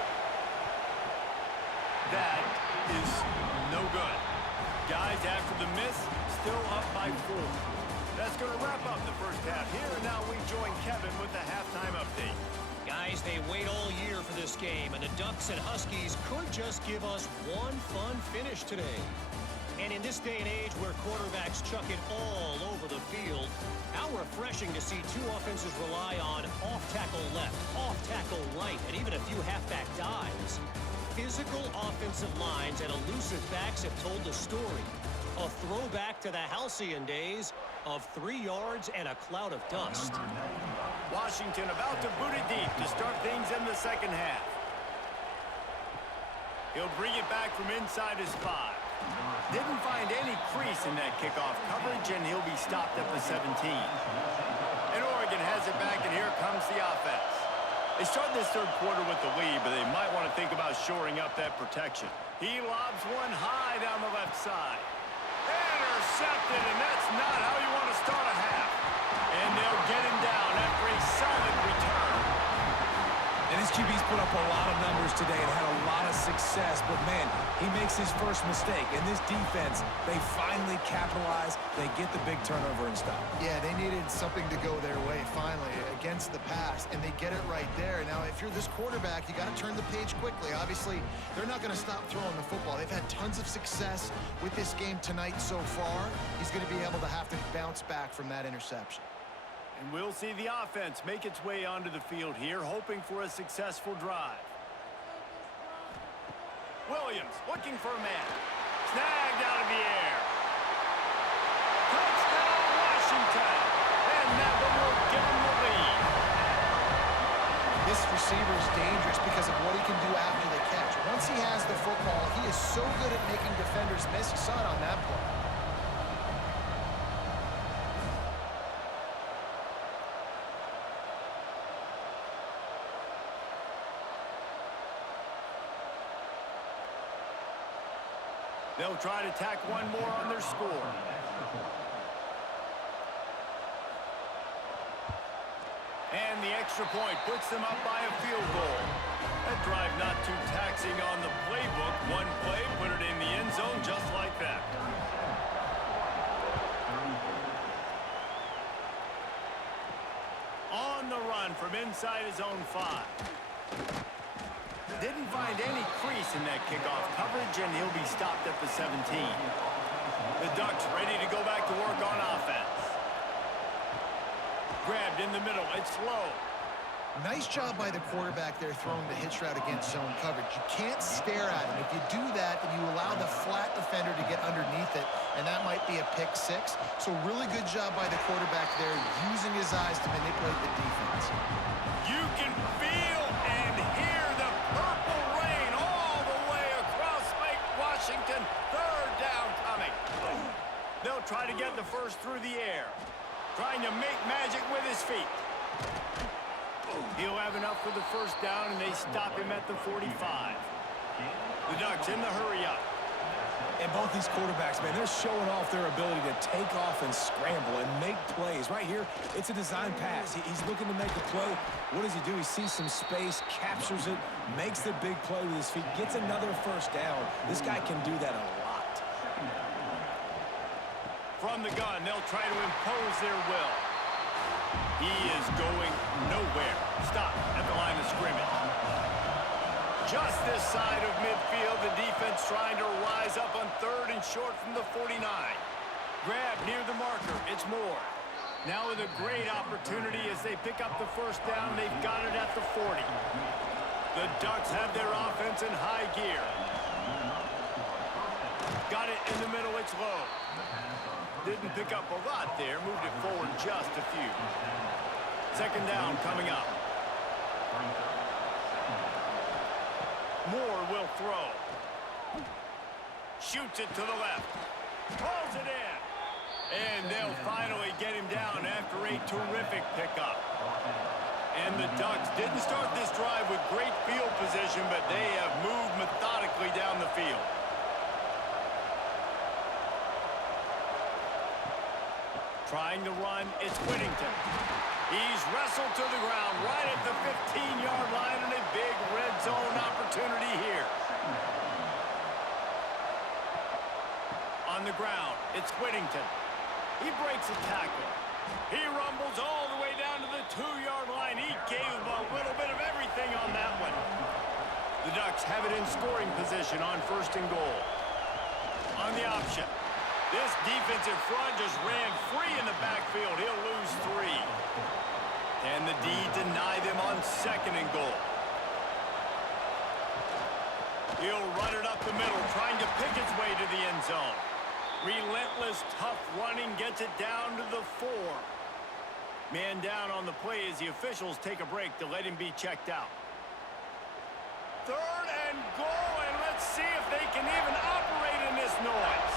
That is no good. Guys, after the miss, still up by 4. That's going to wrap up the 1st half here, and now we join Kevin with the halftime update. Guys, they wait all year for this game, and the Ducks and Huskies could just give us one fun finish today. And in this day and age where quarterbacks chuck it all over the field, how refreshing to see two offenses rely on off-tackle left, off-tackle right, and even a few halfback dives. Physical offensive lines and elusive backs have told the story. A throwback to the halcyon days of 3 yards and a cloud of dust. Washington about to boot it deep to start things in the 2nd half. He'll bring it back from inside his 5. Didn't find any crease in that kickoff coverage, and he'll be stopped at the 17. And Oregon has it back, and here comes the offense. They start this 3rd quarter with the lead, but they might want to think about shoring up that protection. He lobs one high down the left side. Intercepted, and that's not how you want to start a half. And they'll get him down after a solid return. And this QB's put up a lot of numbers today and had a lot of success, but, man, he makes his first mistake. And this defense, they finally capitalize. They get the big turnover and stop. Yeah, they needed something to go their way, finally, against the pass, and they get it right there. Now, if you're this quarterback, you got to turn the page quickly. Obviously, they're not going to stop throwing the football. They've had tons of success with this game tonight so far. He's going to be able to have to bounce back from that interception. And we'll see the offense make its way onto the field here, hoping for a successful drive. Williams looking for a man. Snagged out of the air. Touchdown, Washington. And that one will give them the lead. This receiver is dangerous because of what he can do after the catch. Once he has the football, he is so good at making defenders miss. You saw it on that play. They'll try to tack one more on their score. And the extra point puts them up by a field goal. That drive not too taxing on the playbook. One play, put it in the end zone just like that. On the run from inside his own 5. Didn't find any crease in that kickoff coverage, and he'll be stopped at the 17. The Ducks ready to go back to work on offense. Grabbed in the middle. It's low. Nice job by the quarterback there throwing the hitch route against zone coverage. You can't stare at him. If you do that, then you allow the flat defender to get underneath it, and that might be a pick 6. So really good job by the quarterback there, using his eyes to manipulate the defense. You can feel and hear the purple rain all the way across Lake Washington. Third down coming. They'll try to get the first through the air. Trying to make magic with his feet. He'll have enough for the first down, and they stop him at the 45. The Ducks in the hurry-up. And both these quarterbacks, man, they're showing off their ability to take off and scramble and make plays. Right here, it's a design pass. He's looking to make a play. What does he do? He sees some space, captures it, makes the big play with his feet, gets another first down. This guy can do that a lot. From the gun, they'll try to impose their will. He is going nowhere. Stop at the line of scrimmage. Just this side of midfield, the defense trying to rise up on 3rd and short from the 49. Grab near the marker. It's Moore. Now with a great opportunity as they pick up the first down. They've got it at the 40. The Ducks have their offense in high gear. Got it in the middle. It's low. Didn't pick up a lot there. Moved it forward just a few. Second down coming up. Moore will throw. Shoots it to the left. Pulls it in. And they'll finally get him down after a terrific pickup. And the Ducks didn't start this drive with great field position, but they have moved methodically down the field. Trying to run, it's Whittington. He's wrestled to the ground right at the 15-yard line, and a big red zone opportunity here. On the ground, it's Whittington. He breaks a tackle. He rumbles all the way down to the 2-yard line. He gave a little bit of everything on that one. The Ducks have it in scoring position on 1st and goal. On the option. This defensive front just ran free in the backfield. He'll lose 3. Can the D deny them on 2nd and goal? He'll run it up the middle, trying to pick its way to the end zone. Relentless, tough running gets it down to the 4. Man down on the play as the officials take a break to let him be checked out. 3rd and goal, and let's see if they can even operate in this noise.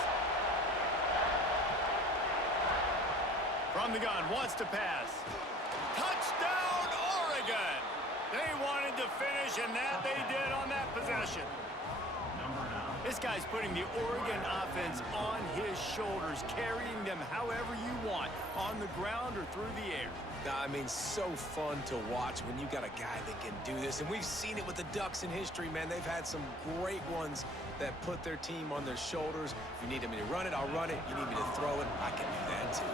From the gun, wants to pass. Touchdown, Oregon! They wanted to finish, and that they did on that possession. Number 9. This guy's putting the Oregon offense on his shoulders, carrying them however you want, on the ground or through the air. I mean, so fun to watch when you got a guy that can do this. And we've seen it with the Ducks in history, man. They've had some great ones that put their team on their shoulders. If you need me to run it, I'll run it. You need me to throw it, I can do that too.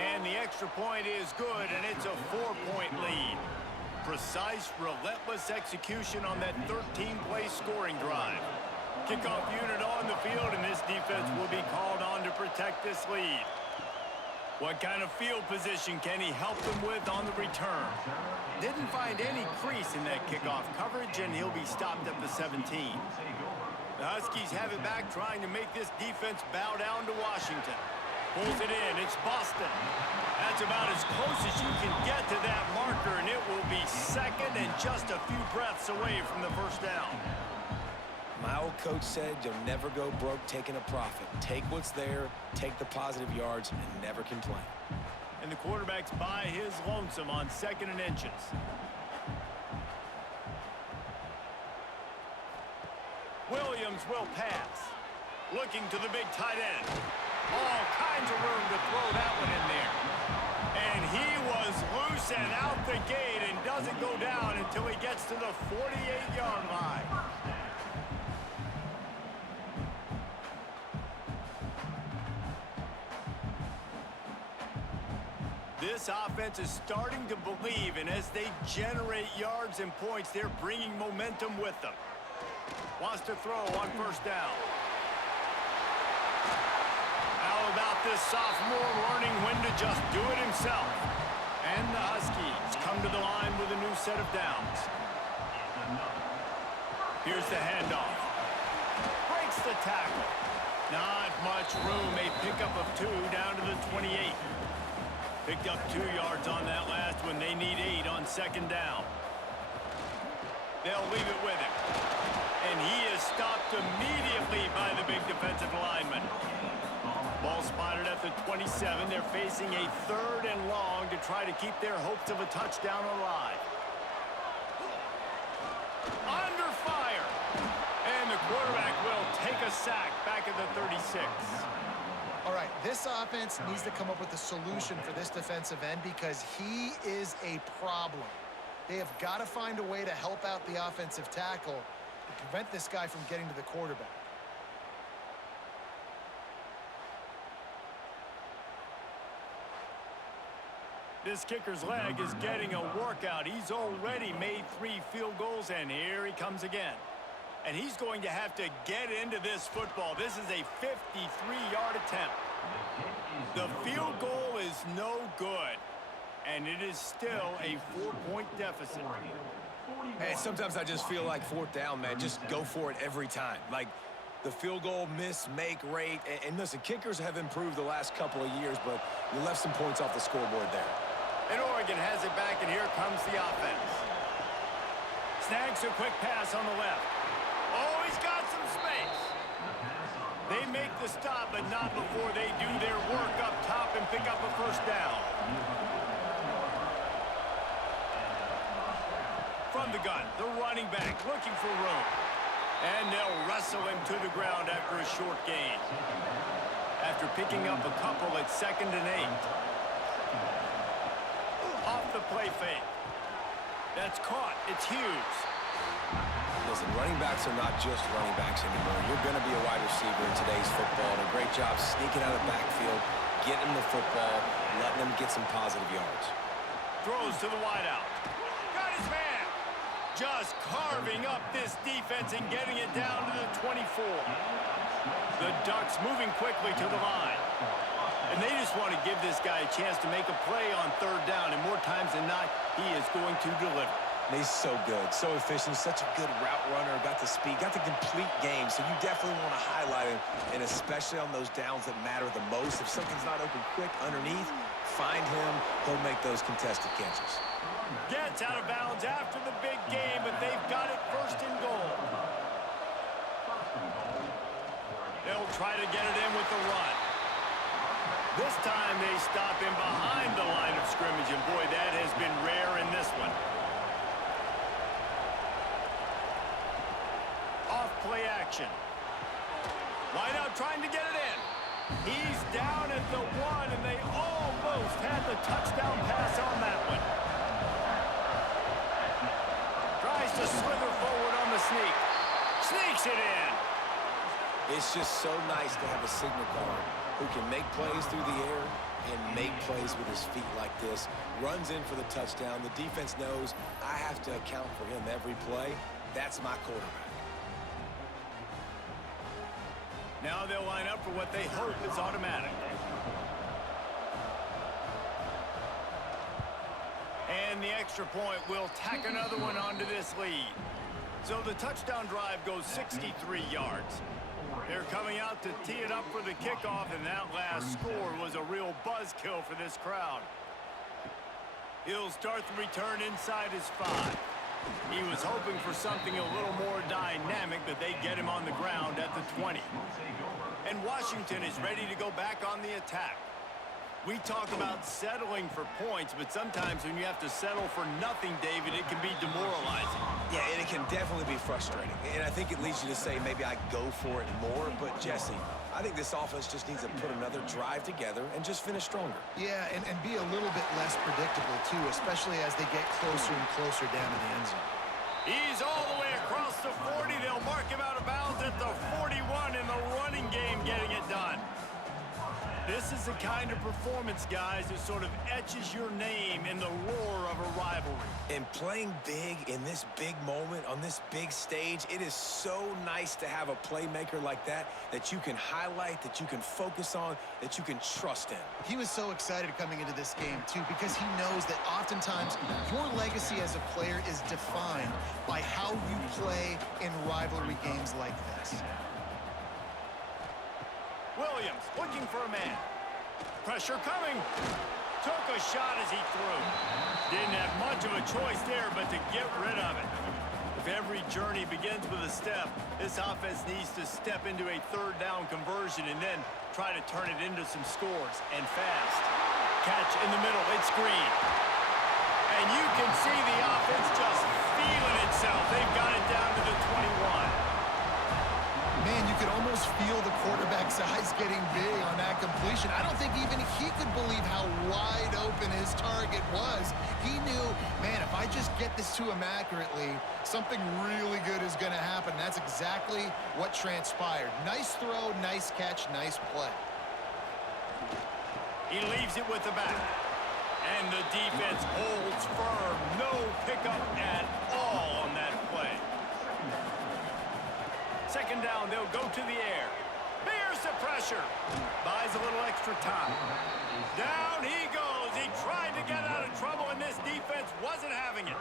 And the extra point is good, and it's a 4-point lead. Precise, relentless execution on that 13-play scoring drive. Kickoff unit on the field, and this defense will be called on to protect this lead. What kind of field position can he help them with on the return? Didn't find any crease in that kickoff coverage, and he'll be stopped at the 17. The Huskies have it back, trying to make this defense bow down to Washington. Pulls it in. It's Boston. That's about as close as you can get to that marker, and it will be second and just a few breaths away from the first down. My old coach said you'll never go broke taking a profit. Take what's there, take the positive yards, and never complain. And the quarterback's by his lonesome on 2nd and inches. Williams will pass. Looking to the big tight end. All kinds of room to throw that one in there. And he was loose and out the gate and doesn't go down until he gets to the 48-yard line. This offense is starting to believe, and as they generate yards and points, they're bringing momentum with them. Wants to throw on first down. How about this sophomore learning when to just do it himself? And the Huskies come to the line with a new set of downs. Here's the handoff. Breaks the tackle. Not much room. A pickup of 2 down to the 28. Picked up 2 yards on that last one. They need 8 on 2nd down. They'll leave it with him. And he is stopped immediately by the big defensive lineman. Ball spotted at the 27. They're facing a 3rd and long to try to keep their hopes of a touchdown alive. Under fire. And the quarterback will take a sack back at the 36. All right, this offense needs to come up with a solution for this defensive end because he is a problem. They have got to find a way to help out the offensive tackle to prevent this guy from getting to the quarterback. This kicker's leg is getting a workout. He's already made 3 field goals, and here he comes again. And he's going to have to get into this football. This is a 53-yard attempt. The field goal is no good, and it is still a 4-point deficit. Hey, sometimes I just feel like 4th down, man. Just go for it every time. Like the field goal miss-make rate. And listen, kickers have improved the last couple of years, but you left some points off the scoreboard there. And Oregon has it back, and here comes the offense. Snags a quick pass on the left. Oh, he's got some space. They make the stop, but not before they do their work up top and pick up a first down. From the gun, the running back looking for room. And they'll wrestle him to the ground after a short gain. After picking up a couple at 2nd and 8. Off the play fake. That's caught. It's Hughes. Listen, running backs are not just running backs anymore. You're going to be a wide receiver in today's football. And a great job sneaking out of the backfield, getting the football, letting them get some positive yards. Throws to the wideout. Got his man. Just carving up this defense and getting it down to the 24. The Ducks moving quickly to the line. And they just want to give this guy a chance to make a play on 3rd down. And more times than not, he is going to deliver. He's so good, so efficient, such a good route runner, got the speed, got the complete game, so you definitely want to highlight him, and especially on those downs that matter the most. If something's not open quick underneath, find him, he'll make those contested catches. Gets out of bounds after the big game, but they've got it 1st and goal. They'll try to get it in with the run. This time they stop him behind the line of scrimmage, and boy, that has been rare in this one. play action. Line out trying to get it in. He's down at the 1, and they almost had the touchdown pass on that one. Tries to slither forward on the sneak. Sneaks it in. It's just so nice to have a signal guard who can make plays through the air and make plays with his feet like this. Runs in for the touchdown. The defense knows I have to account for him every play. That's my quarterback. Now they'll line up for what they hope is automatic. And the extra point will tack another one onto this lead. So the touchdown drive goes 63 yards. They're coming out to tee it up for the kickoff, and that last score was a real buzzkill for this crowd. He'll start the return inside his 5. He was hoping for something a little more dynamic, but they get him on the ground at the 20. And Washington is ready to go back on the attack. We talk about settling for points, but sometimes when you have to settle for nothing, David, it can be demoralizing. Yeah, and it can definitely be frustrating. And I think it leads you to say maybe I go for it more. But, Jesse, I think this offense just needs to put another drive together and just finish stronger. Yeah, and be a little bit less predictable, too, especially as they get closer and closer down to the end zone. He's all the way across the 40. They'll mark him out of bounds at the 41 in the running game, getting it done. This is the kind of performance, guys, that sort of etches your name in the roar of a rivalry. And playing big in this big moment, on this big stage, it is so nice to have a playmaker like that you can highlight, that you can focus on, that you can trust in. He was so excited coming into this game, too, because he knows that oftentimes your legacy as a player is defined by how you play in rivalry games like this. Williams looking for a man. Pressure coming. Took a shot as he threw. Didn't have much of a choice there, but to get rid of it. If every journey begins with a step, this offense needs to step into a third down conversion and then try to turn it into some scores, and fast. Catch in the middle. It's Green. And you can see the offense just feeling itself. They've got it down to the 21. Man, you could almost feel the quarterback's eyes getting big on that completion. I don't think even he could believe how wide open his target was. He knew, man, if I just get this to him accurately, something really good is going to happen. That's exactly what transpired. Nice throw, nice catch, nice play. He leaves it with the back. And the defense holds firm. No pickup at all on that play. Second down, they'll go to the air. Bears the pressure. Buys a little extra time. Down he goes. He tried to get out of trouble, and this defense wasn't having it.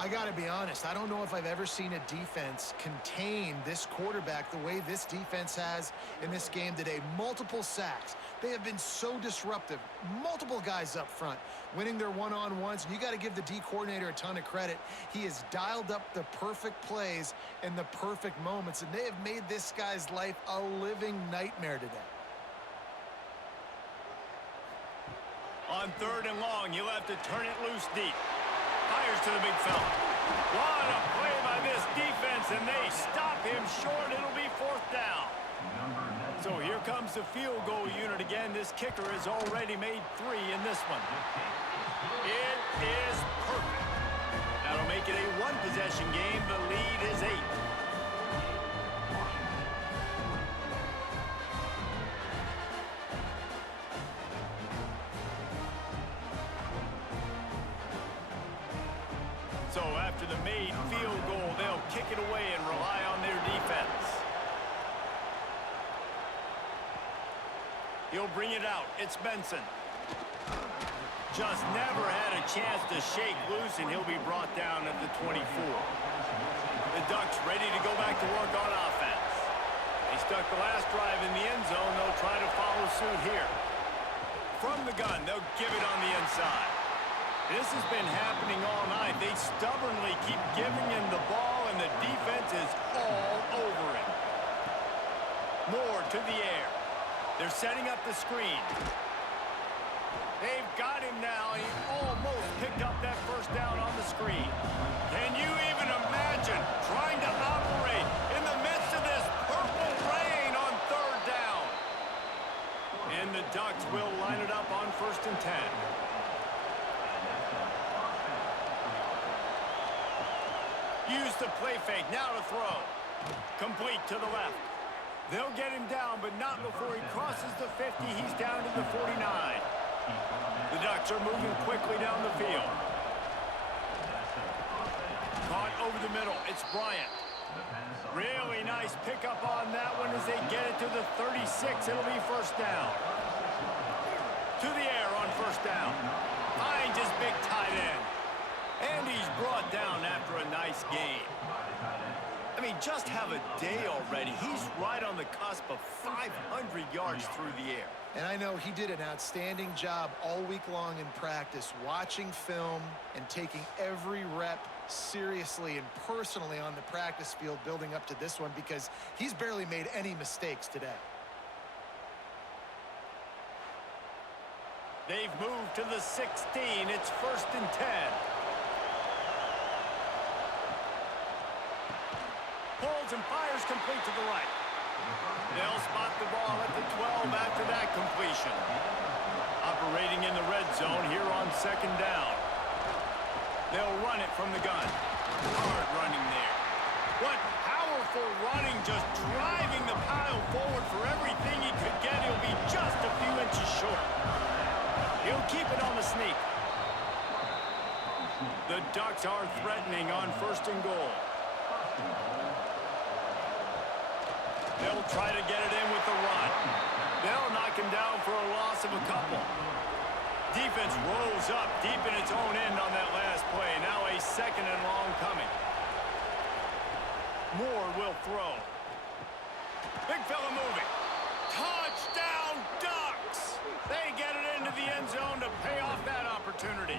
I got to be honest, I don't know if I've ever seen a defense contain this quarterback the way this defense has in this game today. Multiple sacks. They have been so disruptive. Multiple guys up front winning their one-on-ones. And you got to give the D coordinator a ton of credit. He has dialed up the perfect plays in the perfect moments, and they have made this guy's life a living nightmare today. On third and long, he'll have to turn it loose deep. Fires to the big fella. What a play by this defense, and they stop him short. It'll be fourth down. So here comes the field goal unit again. This kicker has already made 3 in this one. It is perfect. That'll make it a one-possession game. The lead is 8. So after the made field goal, they'll kick it away and rely on their defense. He'll bring it out. It's Benson. Just never had a chance to shake loose, and he'll be brought down at the 24. The Ducks ready to go back to work on offense. They stuck the last drive in the end zone. They'll try to follow suit here. From the gun, they'll give it on the inside. This has been happening all night. They stubbornly keep giving him the ball, and the defense is all over it. Moore to the air. They're setting up the screen. They've got him now. He almost picked up that first down on the screen. Can you even imagine trying to operate in the midst the Ducks will line it up on 1st and 10. Use the play fake, now to throw. Complete to the left. They'll get him down, but not before he crosses the 50. He's down to the 49. The Ducks are moving quickly down the field. Caught over the middle, it's Bryant. Really nice pickup on that one as they get it to the 36. It'll be 1st down. To the air on 1st down. Finds his big tight end. And he's brought down after a nice game. I mean, just have a day already. He's right on the cusp of 500 yards through the air. And I know he did an outstanding job all week long in practice, watching film and taking every rep seriously and personally on the practice field building up to this one, because he's barely made any mistakes today. They've moved to the 16. It's 1st and 10. Pulls and fires complete to the right. They'll spot the ball at the 12 after that completion. Operating in the red zone here on 2nd down. They'll run it from the gun. Hard running there. What powerful running, just driving the pile forward for everything he could get. He'll be just a few inches short. He'll keep it on the sneak. The Ducks are threatening on 1st and goal. They'll try to get it in with the run. They'll knock him down for a loss of a couple. Defense rolls up deep in its own end on that last play. Now a 2nd and long coming. Moore will throw. Big fella moving. Touchdown, Ducks! They get it into the end zone to pay off that opportunity.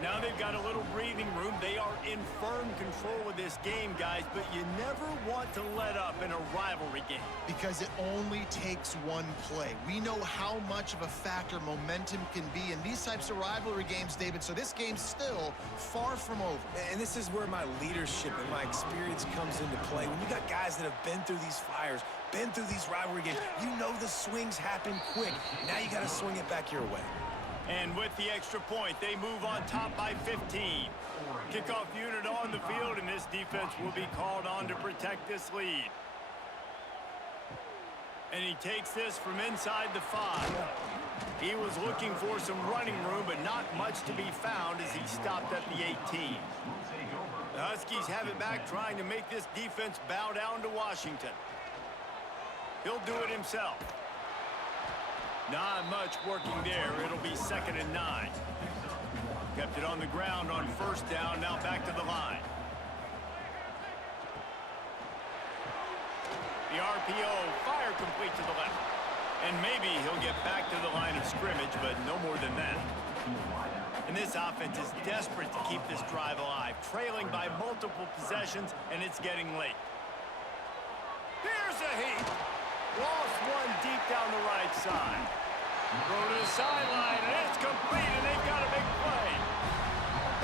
Now they've got a little breathing room. They are in firm control of this game, guys, but you never want to let up in a rivalry game. Because it only takes one play. We know how much of a factor momentum can be in these types of rivalry games, David, so this game's still far from over. And this is where my leadership and my experience comes into play. When you got guys that have been through these fires, been through these rivalry games, you know the swings happen quick. Now you got to swing it back your way. And with the extra point, they move on top by 15. Kickoff unit on the field, and this defense will be called on to protect this lead. And he takes this from inside the 5. He was looking for some running room, but not much to be found as he stopped at the 18. The Huskies have it back, trying to make this defense bow down to Washington. He'll do it himself. Not much working there. It'll be 2nd and 9. Kept it on the ground on 1st down. Now back to the line. The RPO, fire complete to the left. And maybe he'll get back to the line of scrimmage, but no more than that. And this offense is desperate to keep this drive alive, trailing by multiple possessions, and it's getting late. Here's a heat. Lost one deep down the right side. Throw to the sideline, and it's complete, and they've got a big play.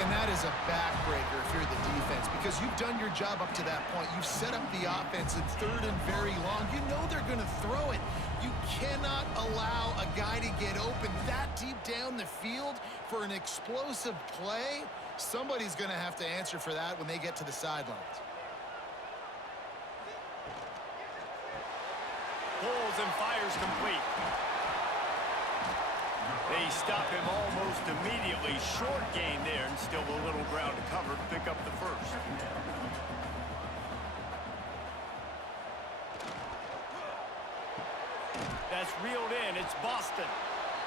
And that is a backbreaker if you're the defense, because you've done your job up to that point. You've set up the offense in 3rd and very long. You know they're going to throw it. You cannot allow a guy to get open that deep down the field for an explosive play. Somebody's going to have to answer for that when they get to the sidelines. Pulls and fires complete. They stop him almost immediately. Short gain there, and still a little ground to cover to pick up the 1st. That's reeled in. It's Boston.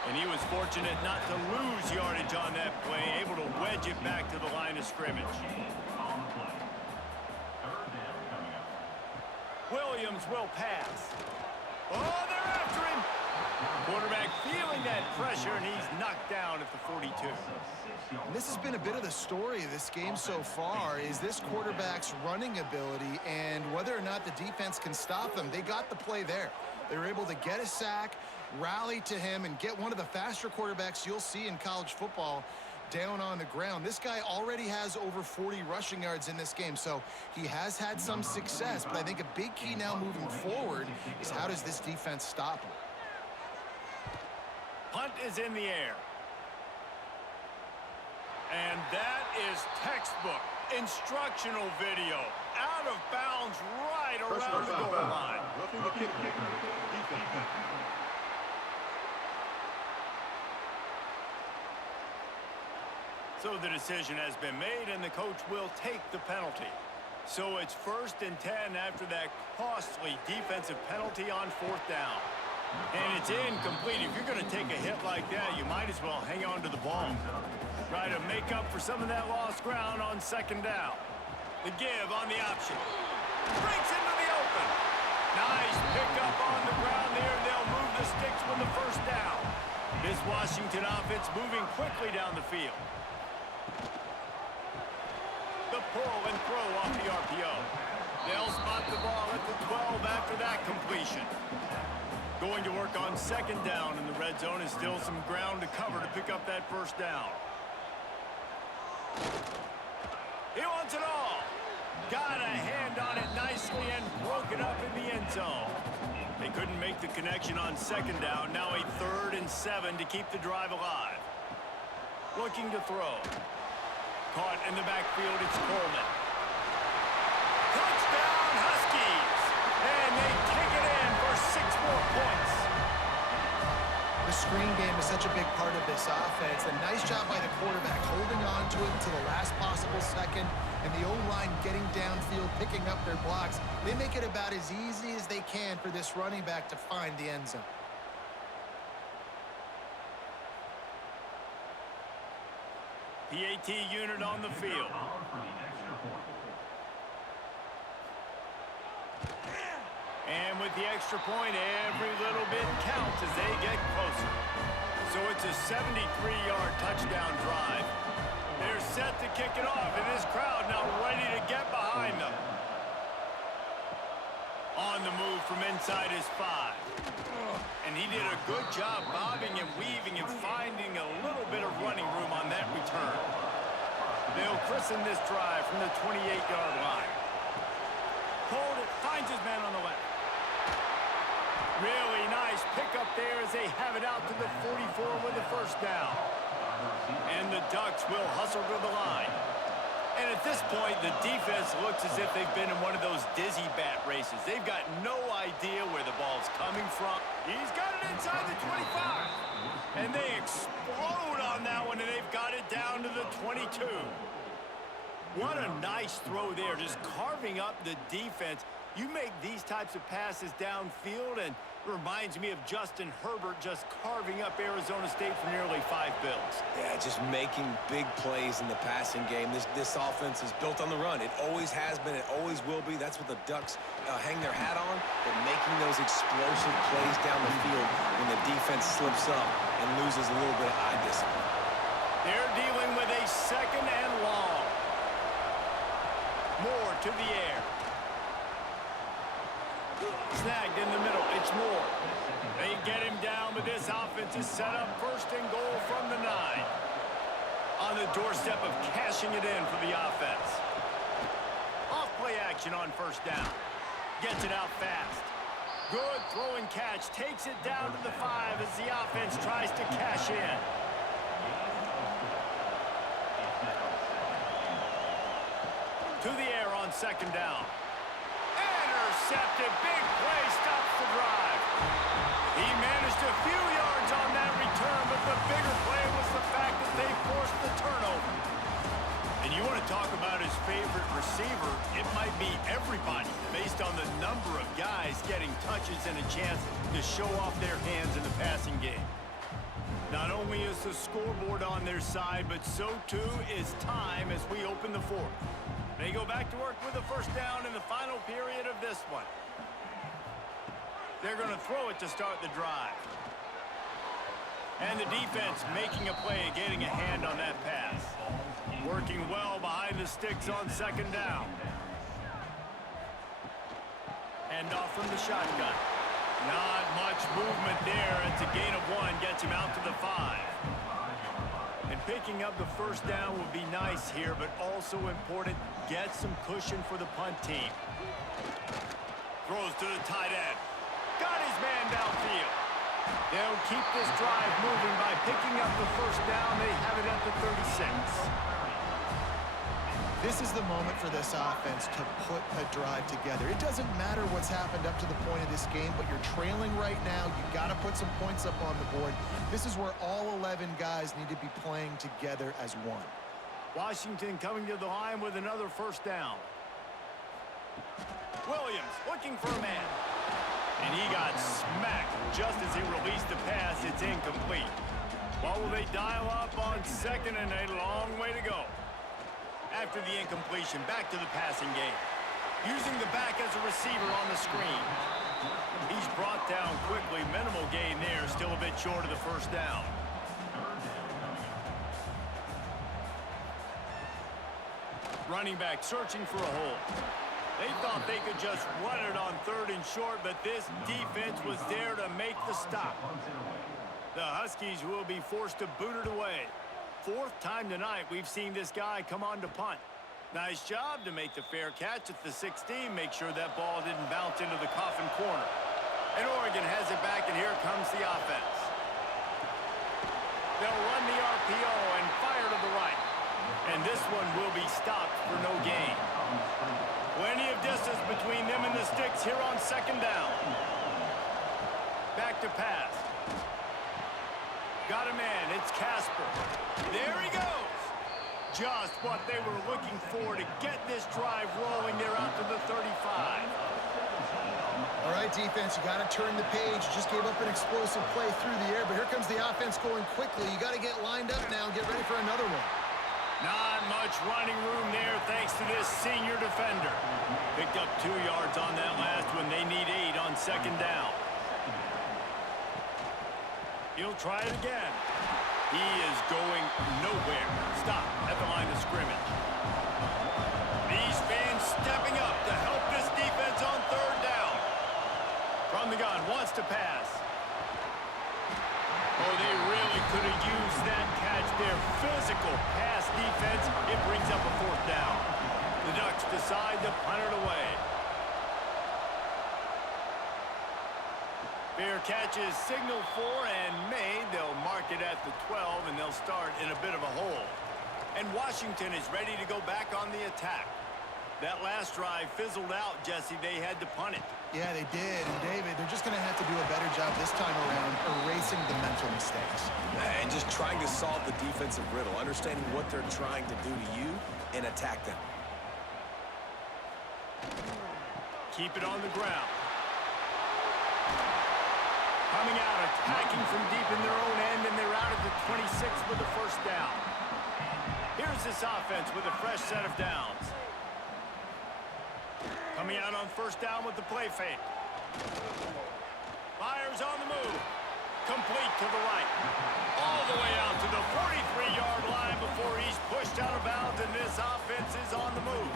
And he was fortunate not to lose yardage on that play, able to wedge it back to the line of scrimmage. Williams will pass. Oh, they're after him. Quarterback feeling that pressure, and he's knocked down at the 42. And this has been a bit of the story of this game so far, is this quarterback's running ability and whether or not the defense can stop them. They got the play there. They were able to get a sack, rally to him, and get one of the faster quarterbacks you'll see in college football down on the ground. This guy already has over 40 rushing yards in this game, so he has had some success, but I think a big key now moving forward is how does this defense stop him? Punt is in the air. And that is textbook instructional video. Out of bounds right around the goal line. So the decision has been made, and the coach will take the penalty. So it's 1st and 10 after that costly defensive penalty on 4th down. And it's incomplete. If you're going to take a hit like that, you might as well hang on to the ball. Try to make up for some of that lost ground on 2nd down. The give on the option. Breaks into the open. Nice pickup on the ground there. They'll move the sticks with the 1st down. This Washington offense moving quickly down the field. The pull and throw off the RPO. They'll spot the ball at the 12 after that completion. Going to work on 2nd down, and the red zone is still some ground to cover to pick up that 1st down. He wants it all. Got a hand on it nicely and broke it up in the end zone. They couldn't make the connection on 2nd down. Now a 3rd and 7 to keep the drive alive. Looking to throw. Caught in the backfield, it's Coleman. Touchdown, Huskies! And they take it in for 6 more points. The screen game is such a big part of this offense. A nice job by the quarterback holding on to it until the last possible second, and the O-line getting downfield, picking up their blocks. They make it about as easy as they can for this running back to find the end zone. PAT unit on the field. And with the extra point, every little bit counts as they get closer. So it's a 73-yard touchdown drive. They're set to kick it off, and this crowd now ready to get behind them. On the move from inside his 5. And he did a good job bobbing and weaving and finding a little bit of running room on that return. They'll christen this drive from the 28-yard line. Hold it, finds his man on the left. Really nice pickup there as they have it out to the 44 with the 1st down. And the Ducks will hustle to the line. And at this point, the defense looks as if they've been in one of those dizzy bat races. They've got no idea where the ball's coming from. He's got it inside the 25. And they explode on that one, and they've got it down to the 22. What a nice throw there, just carving up the defense. You make these types of passes downfield, and it reminds me of Justin Herbert just carving up Arizona State for nearly 5 bills. Yeah, just making big plays in the passing game. This offense is built on the run. It always has been. It always will be. That's what the Ducks hang their hat on, but making those explosive plays down the field when the defense slips up and loses a little bit of eye discipline. They're dealing with a 2nd and long. Moore to the air. Snagged in the middle. It's Moore. They get him down, but this offense is set up 1st and goal from the 9. On the doorstep of cashing it in for the offense. Off play action on 1st down. Gets it out fast. Good throw and catch. Takes it down to the 5 as the offense tries to cash in. To the air on 2nd down. Intercepted. Big play stops the drive. He managed a few yards on that return, but the bigger play was the fact that they forced the turnover. And you want to talk about his favorite receiver, it might be everybody based on the number of guys getting touches and a chance to show off their hands in the passing game. Not only is the scoreboard on their side, but so too is time as we open the 4th. They go back to work with the 1st down in the final period of this one. They're going to throw it to start the drive. And the defense making a play, getting a hand on that pass. Working well behind the sticks on 2nd down. Hand off from the shotgun. Not much movement there. It's a gain of 1, gets him out to the 5. And picking up the 1st down would be nice here, but also important, get some cushion for the punt team. Throws to the tight end. Got his man downfield. They'll keep this drive moving by picking up the first down. They have it at the 36. This is the moment for this offense to put a drive together. It doesn't matter what's happened up to the point of this game, but you're trailing right now. You've got to put some points up on the board. This is where all 11 guys need to be playing together as one. Washington coming to the line with another first down. Williams looking for a man. And he got smacked just as he released the pass. It's incomplete. Well, will they dial up on second and a long way to go? After the incompletion, back to the passing game. Using the back as a receiver on the screen. He's brought down quickly. Minimal gain there. Still a bit short of the first down. Running back searching for a hole. They thought they could just run it on third and short, but this defense was there to make the stop. The Huskies will be forced to boot it away. Fourth time tonight we've seen this guy come on to punt. Nice job to make the fair catch at the 16. Make sure that ball didn't bounce into the coffin corner. And Oregon has it back, and here comes the offense. They'll run the RPO and fire to the right. And this one will be stopped for no gain. Plenty of distance between them and the sticks here on second down. Back to pass. Got a man. It's Casper. There he goes. Just what they were looking for to get this drive rolling. They're out to the 35. All right, defense, you got to turn the page. You just gave up an explosive play through the air, but here comes the offense going quickly. You got to get lined up now and get ready for another one. Not much running room there thanks to this senior defender. Picked up 2 yards on that last one. They need 8 on second down. He'll try it again. He is going nowhere. Stop at the line of scrimmage. These fans stepping up to help this defense on third down. From the gun, wants to pass. Oh, they really could have used that catch there. Physical pass defense. It brings up a fourth down. The Ducks decide to punt it away. Fair catch is signaled for and made. They'll mark it at the 12, and they'll start in a bit of a hole. And Washington is ready to go back on the attack. That last drive fizzled out, Jesse. They had to punt it. Yeah, they did. And, David, they're just going to have to do a better job this time around erasing the mental mistakes. And just trying to solve the defensive riddle, understanding what they're trying to do to you and attack them. Keep it on the ground. Coming out, attacking from deep in their own end, and they're out at the 26 with the first down. Here's this offense with a fresh set of downs. Coming out on first down with the play fake. Fires on the move. Complete to the right. All the way out to the 43-yard line before he's pushed out of bounds, and this offense is on the move.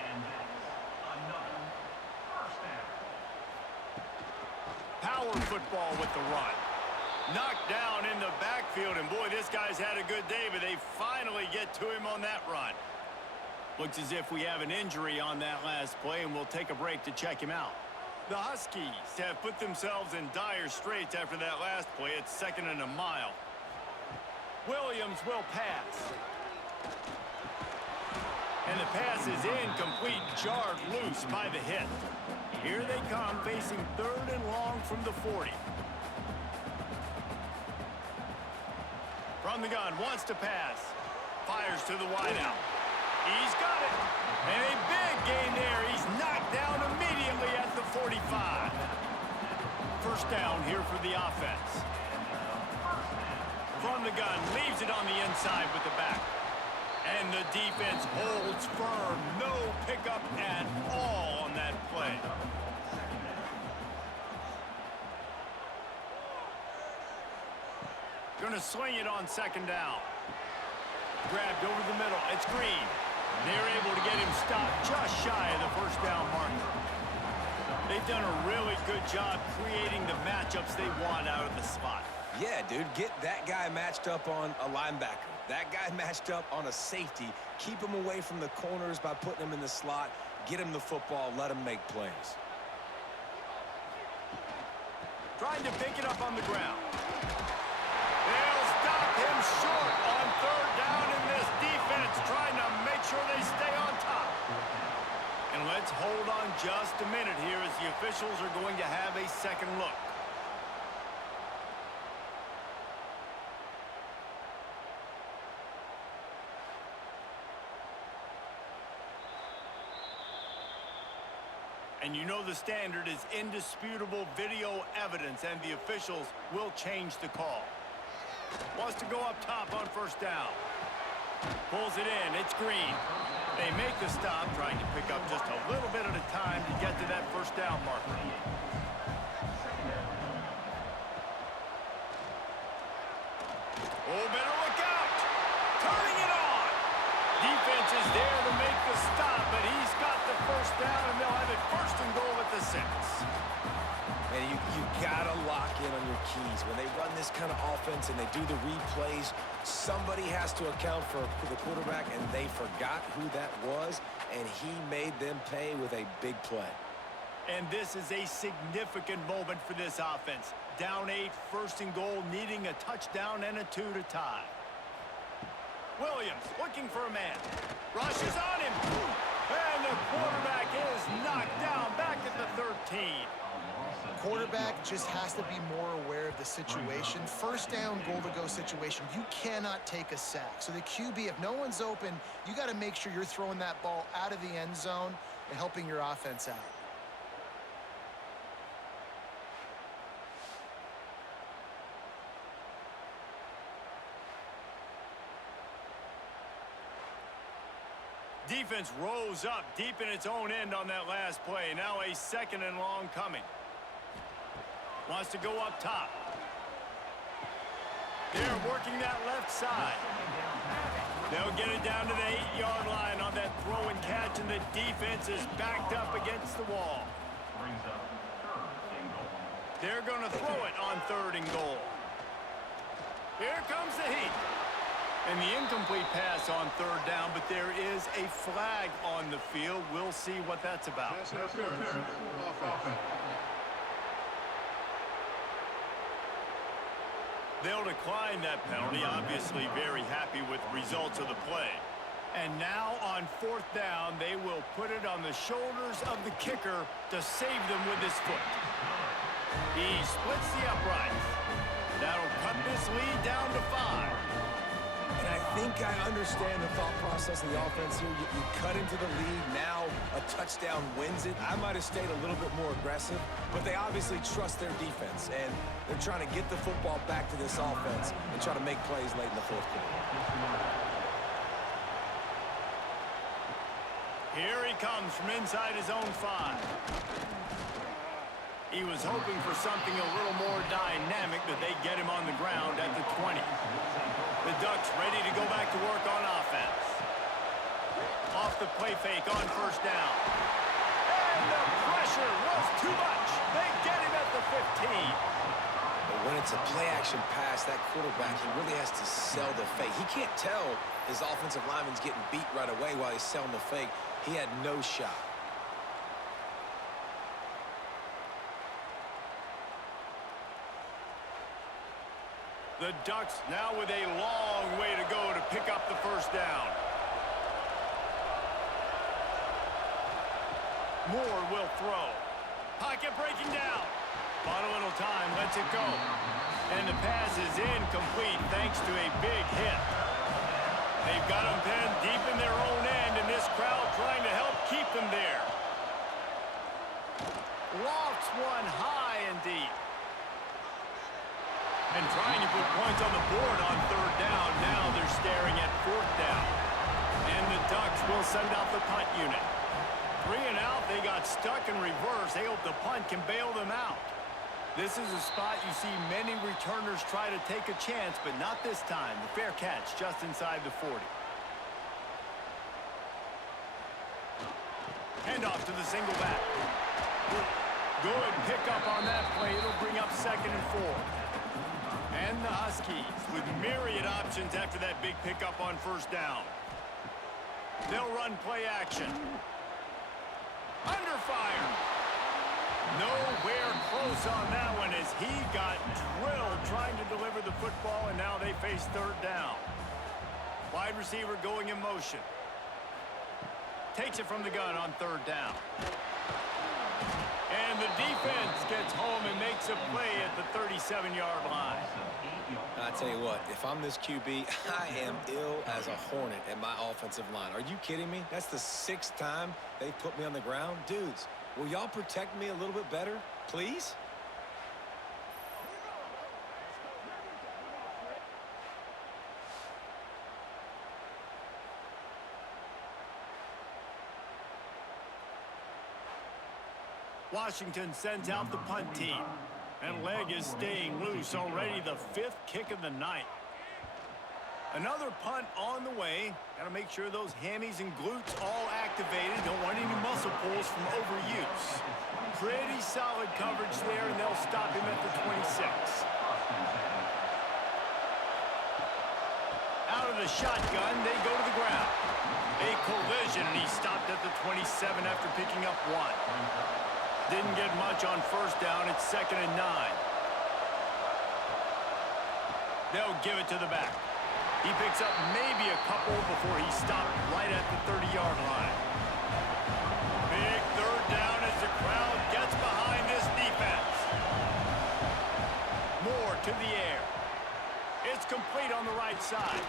And that's another first down. Power football with the run. Knocked down in the backfield, and boy, this guy's had a good day, but they finally get to him on that run. Looks as if we have an injury on that last play, and we'll take a break to check him out. The Huskies have put themselves in dire straits after that last play. It's second and a mile. Williams will pass. And the pass is incomplete, jarred loose by the hit. Here they come, facing third and long from the 40. From the gun, wants to pass. Fires to the wideout. He's got it. And a big gain there. He's knocked down immediately at the 45. First down here for the offense. From the gun, leaves it on the inside with the back. And the defense holds firm. No pickup at all on that play. Gonna swing it on second down. Grabbed over the middle. It's Green. They're able to get him stopped just shy of the first down marker. They've done a really good job creating the matchups they want out of the spot. Yeah, dude, get that guy matched up on a linebacker. That guy matched up on a safety. Keep him away from the corners by putting him in the slot. Get him the football. Let him make plays. trying to pick it up on the ground. They'll stop him short on third down in this defense, trying to make sure they stay on top. And let's hold on just a minute here as the officials are going to have a second look. And you know the standard is indisputable video evidence, and the officials will change the call. Wants to go up top on first down. Pulls it in. It's Green. They make the stop, trying to pick up just a little bit at a time to get to that first down marker. Oh, better look out. Turning it on. Defense is there to make the stop, but he's got the first down, and they'll have it first and goal at the 6. And you got to lock in on your keys. When they run this kind of offense and they do the replays, somebody has to account for the quarterback, and they forgot who that was, and he made them pay with a big play. And this is a significant moment for this offense. Down 8, first and goal, needing a touchdown and a 2 to tie. Williams looking for a man. Rushes on him. And the quarterback is knocked down back at the 13. Quarterback just has to be more aware of the situation. First down, goal-to-go situation. You cannot take a sack. So the QB, if no one's open, you got to make sure you're throwing that ball out of the end zone and helping your offense out. Defense rose up deep in its own end on that last play. Now a second and long coming. Wants to go up top. They're working that left side. They'll get it down to the 8-yard line on that throw and catch, and the defense is backed up against the wall. They're going to throw it on third and goal. Here comes the heat. And the incomplete pass on third down, but there is a flag on the field. We'll see what that's about. They'll decline that penalty, obviously very happy with the results of the play. And now on fourth down, they will put it on the shoulders of the kicker to save them with his foot. He splits the uprights. That'll cut this lead down to 5. And I think I understand the thought process of the offense here. You cut into the lead. Now a touchdown wins it. I might have stayed a little bit more aggressive, but they obviously trust their defense, and they're trying to get the football back to this offense and try to make plays late in the fourth quarter. Here he comes from inside his own 5. He was hoping for something a little more dynamic, but they get him on the ground at the 20. The Ducks ready to go back to work on offense. Off the play fake on first down. And the pressure was too much. They get him at the 15. But when it's a play-action pass, that quarterback, he really has to sell the fake. He can't tell his offensive lineman's getting beat right away while he's selling the fake. He had no shot. The Ducks now with a long way to go to pick up the first down. Moore will throw. Pocket breaking down. Bought a little time, lets it go. And the pass is incomplete thanks to a big hit. They've got them pinned deep in their own end, and this crowd trying to help keep them there. Lofts one high and deep. And trying to put points on the board on third down. Now they're staring at fourth down. And the Ducks will send out the punt unit. 3 and out, they got stuck in reverse. They hope the punt can bail them out. This is a spot you see many returners try to take a chance, but not this time. The fair catch just inside the 40. Handoff to the single back. Good pickup on that play. It'll bring up second and 4. And the Huskies with myriad options after that big pickup on first down. They'll run play action. Under fire. Nowhere close on that one as he got drilled trying to deliver the football, and now they face third down. Wide receiver going in motion. Takes it from the gun on third down. And the defense gets home and makes a play at the 37-yard line. I tell you what, if I'm this QB, I am ill as a hornet at my offensive line. Are you kidding me? That's the 6th time they've put me on the ground. Dudes, will y'all protect me a little bit better, please? Washington sends out the punt team. And leg is staying loose. Already the 5th kick of the night. Another punt on the way. Got to make sure those hammies and glutes all activated. Don't want any muscle pulls from overuse. Pretty solid coverage there, and they'll stop him at the 26. Out of the shotgun, they go to the ground. A collision, and he stopped at the 27 after picking up 1. Didn't get much on first down. It's 2nd and 9. They'll give it to the back. He picks up maybe a couple before he stopped right at the 30-yard line. Big third down as the crowd gets behind this defense. Moore to the air. It's complete on the right side.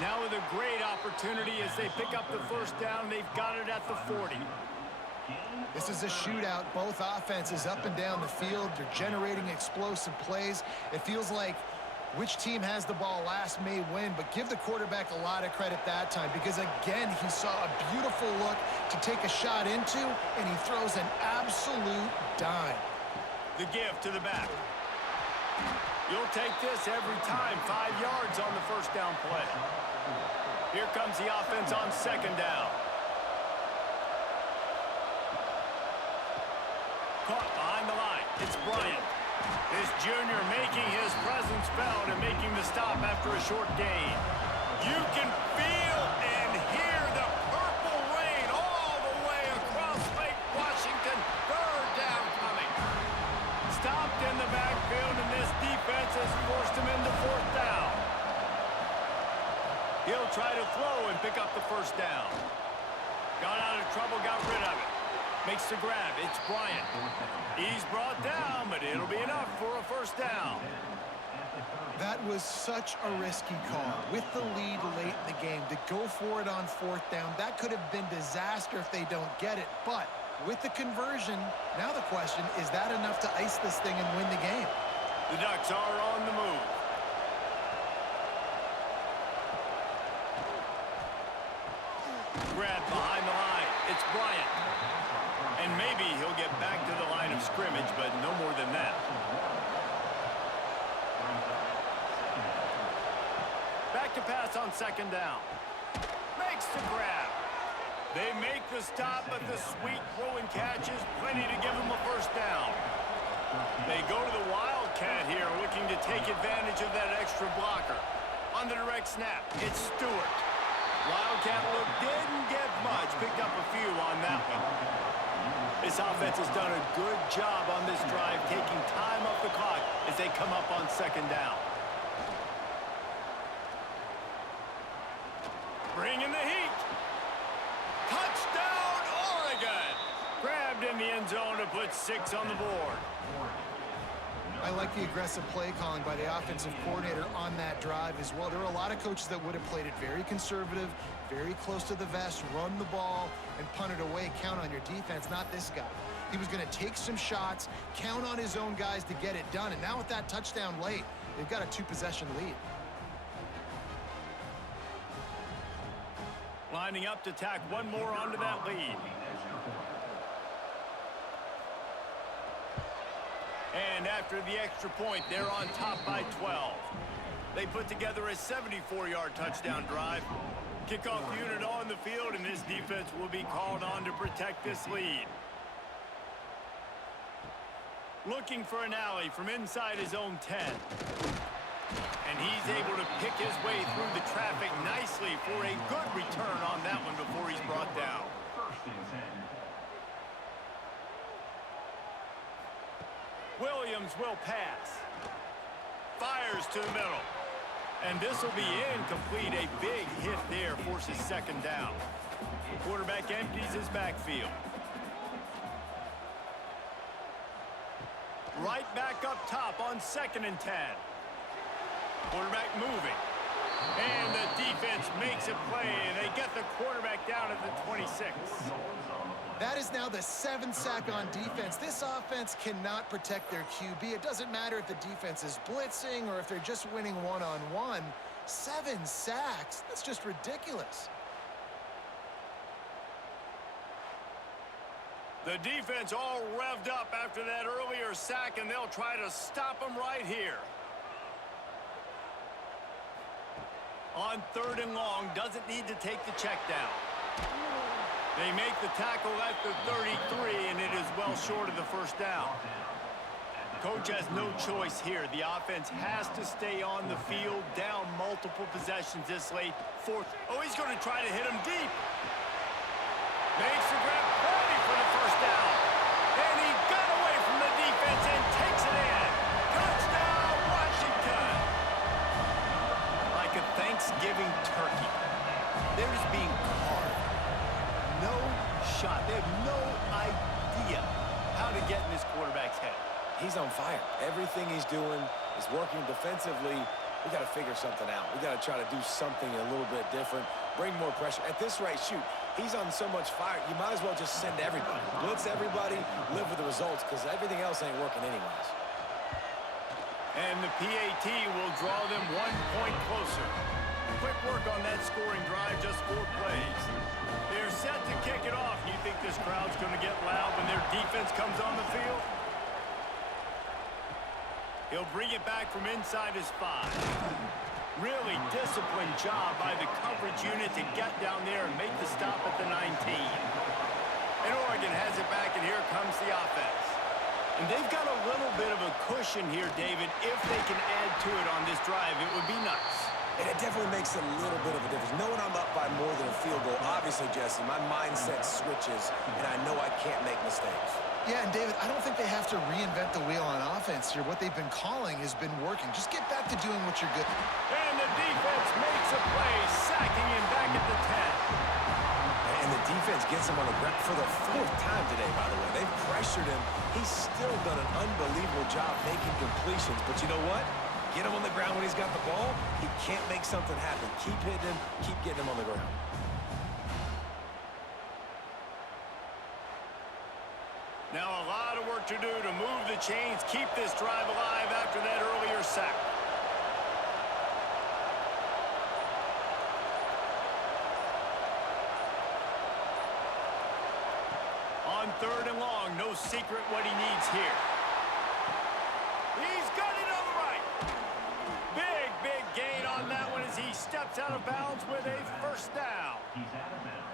Now with a great opportunity as they pick up the first down. They've got it at the 40. This is a shootout. Both offenses up and down the field. They're generating explosive plays. It feels like which team has the ball last may win, but give the quarterback a lot of credit that time because, again, he saw a beautiful look to take a shot into, and he throws an absolute dime. The give to the back. You'll take this every time. 5 yards on the first down play. Here comes the offense on 2nd down. Caught behind the line. It's Bryant. This junior making his presence felt and making the stop after a short gain. You can feel and hear the purple rain all the way across Lake Washington. Third down coming. Stopped in the backfield, and this defense has forced him into 4th down. He'll try to throw and pick up the first down. Got out of trouble, got rid of it. Makes the grab. It's Bryant. He's brought down, but it'll be enough for a first down. That was such a risky call. With the lead late in the game, to go for it on 4th down, that could have been disaster if they don't get it. But with the conversion, now the question, is that enough to ice this thing and win the game? The Ducks are on the move. Grab behind the line. It's Bryant. And maybe he'll get back to the line of scrimmage, but no more than that. Back to pass on 2nd down. Makes the grab. They make the stop, but the sweet throw and catch is plenty to give them a first down. They go to the Wildcat here, looking to take advantage of that extra blocker. On the direct snap, it's Stewart. Wildcat look didn't get much, picked up a few on that one. This offense has done a good job on this drive, taking time off the clock as they come up on 2nd down. Bringing the heat. Touchdown, Oregon! Grabbed in the end zone to put 6 on the board. I like the aggressive play calling by the offensive coordinator on that drive as well. There were a lot of coaches that would have played it very conservative, very close to the vest, run the ball, and punt it away. Count on your defense, not this guy. He was going to take some shots, count on his own guys to get it done. And now with that touchdown late, they've got a 2-possession lead. Lining up to tack one more onto that lead. And after the extra point, they're on top by 12. They put together a 74-yard touchdown drive. Kickoff unit on the field, and this defense will be called on to protect this lead. Looking for an alley from inside his own 10. And he's able to pick his way through the traffic nicely for a good return on that one before he's brought down. Williams will pass. Fires to the middle. And this will be incomplete. A big hit there forces second down. Quarterback empties his backfield. Right back up top on 2nd and 10. Quarterback moving. And the defense makes a play, and they get the quarterback down at the 26. That is now the 7th sack on defense. This offense cannot protect their QB. It doesn't matter if the defense is blitzing or if they're just winning one-on-one. 7 sacks, that's just ridiculous. The defense all revved up after that earlier sack, and they'll try to stop them right here. On 3rd and long, doesn't need to take the check down. They make the tackle at the 33, and it is well short of the first down. Coach has no choice here. The offense has to stay on the field, down multiple possessions this late. Oh, he's going to try to hit him deep. Makes the grab plenty for the first down. And he got away from the defense and takes it in. Touchdown, Washington. Like a Thanksgiving turkey. They're just being carved. No shot. They have no idea how to get in this quarterback's head. He's on fire. Everything he's doing is working defensively. We got to figure something out. We got to try to do something a little bit different. Bring more pressure. At this rate, shoot, he's on so much fire, you might as well just send everybody. Blitz everybody, live with the results, because everything else ain't working anyways. And the PAT will draw them 1 point closer. Quick work on that scoring drive, just 4 plays. They're set to kick it off. You think this crowd's going to get loud when their defense comes on the field? He'll bring it back from inside his 5. Really disciplined job by the coverage unit to get down there and make the stop at the 19. And Oregon has it back, and here comes the offense. And they've got a little bit of a cushion here, David. If they can add to it on this drive, it would be nice. And it definitely makes a little bit of a difference. Knowing I'm up by more than a field goal, obviously, Jesse, my mindset switches, and I know I can't make mistakes. Yeah, and David, I don't think they have to reinvent the wheel on offense here. What they've been calling has been working. Just get back to doing what you're good at. And the defense makes a play, sacking him back at the 10. And the defense gets him on the ground for the 4th time today, by the way. They've pressured him. He's still done an unbelievable job making completions. But you know what? Get him on the ground when he's got the ball. He can't make something happen. Keep hitting him. Keep getting him on the ground. Now a lot of work to do to move the chains, keep this drive alive after that earlier sack. On 3rd and long, no secret what he needs here. He's got it on the right. Big gain on that one as he steps out of bounds with a first down.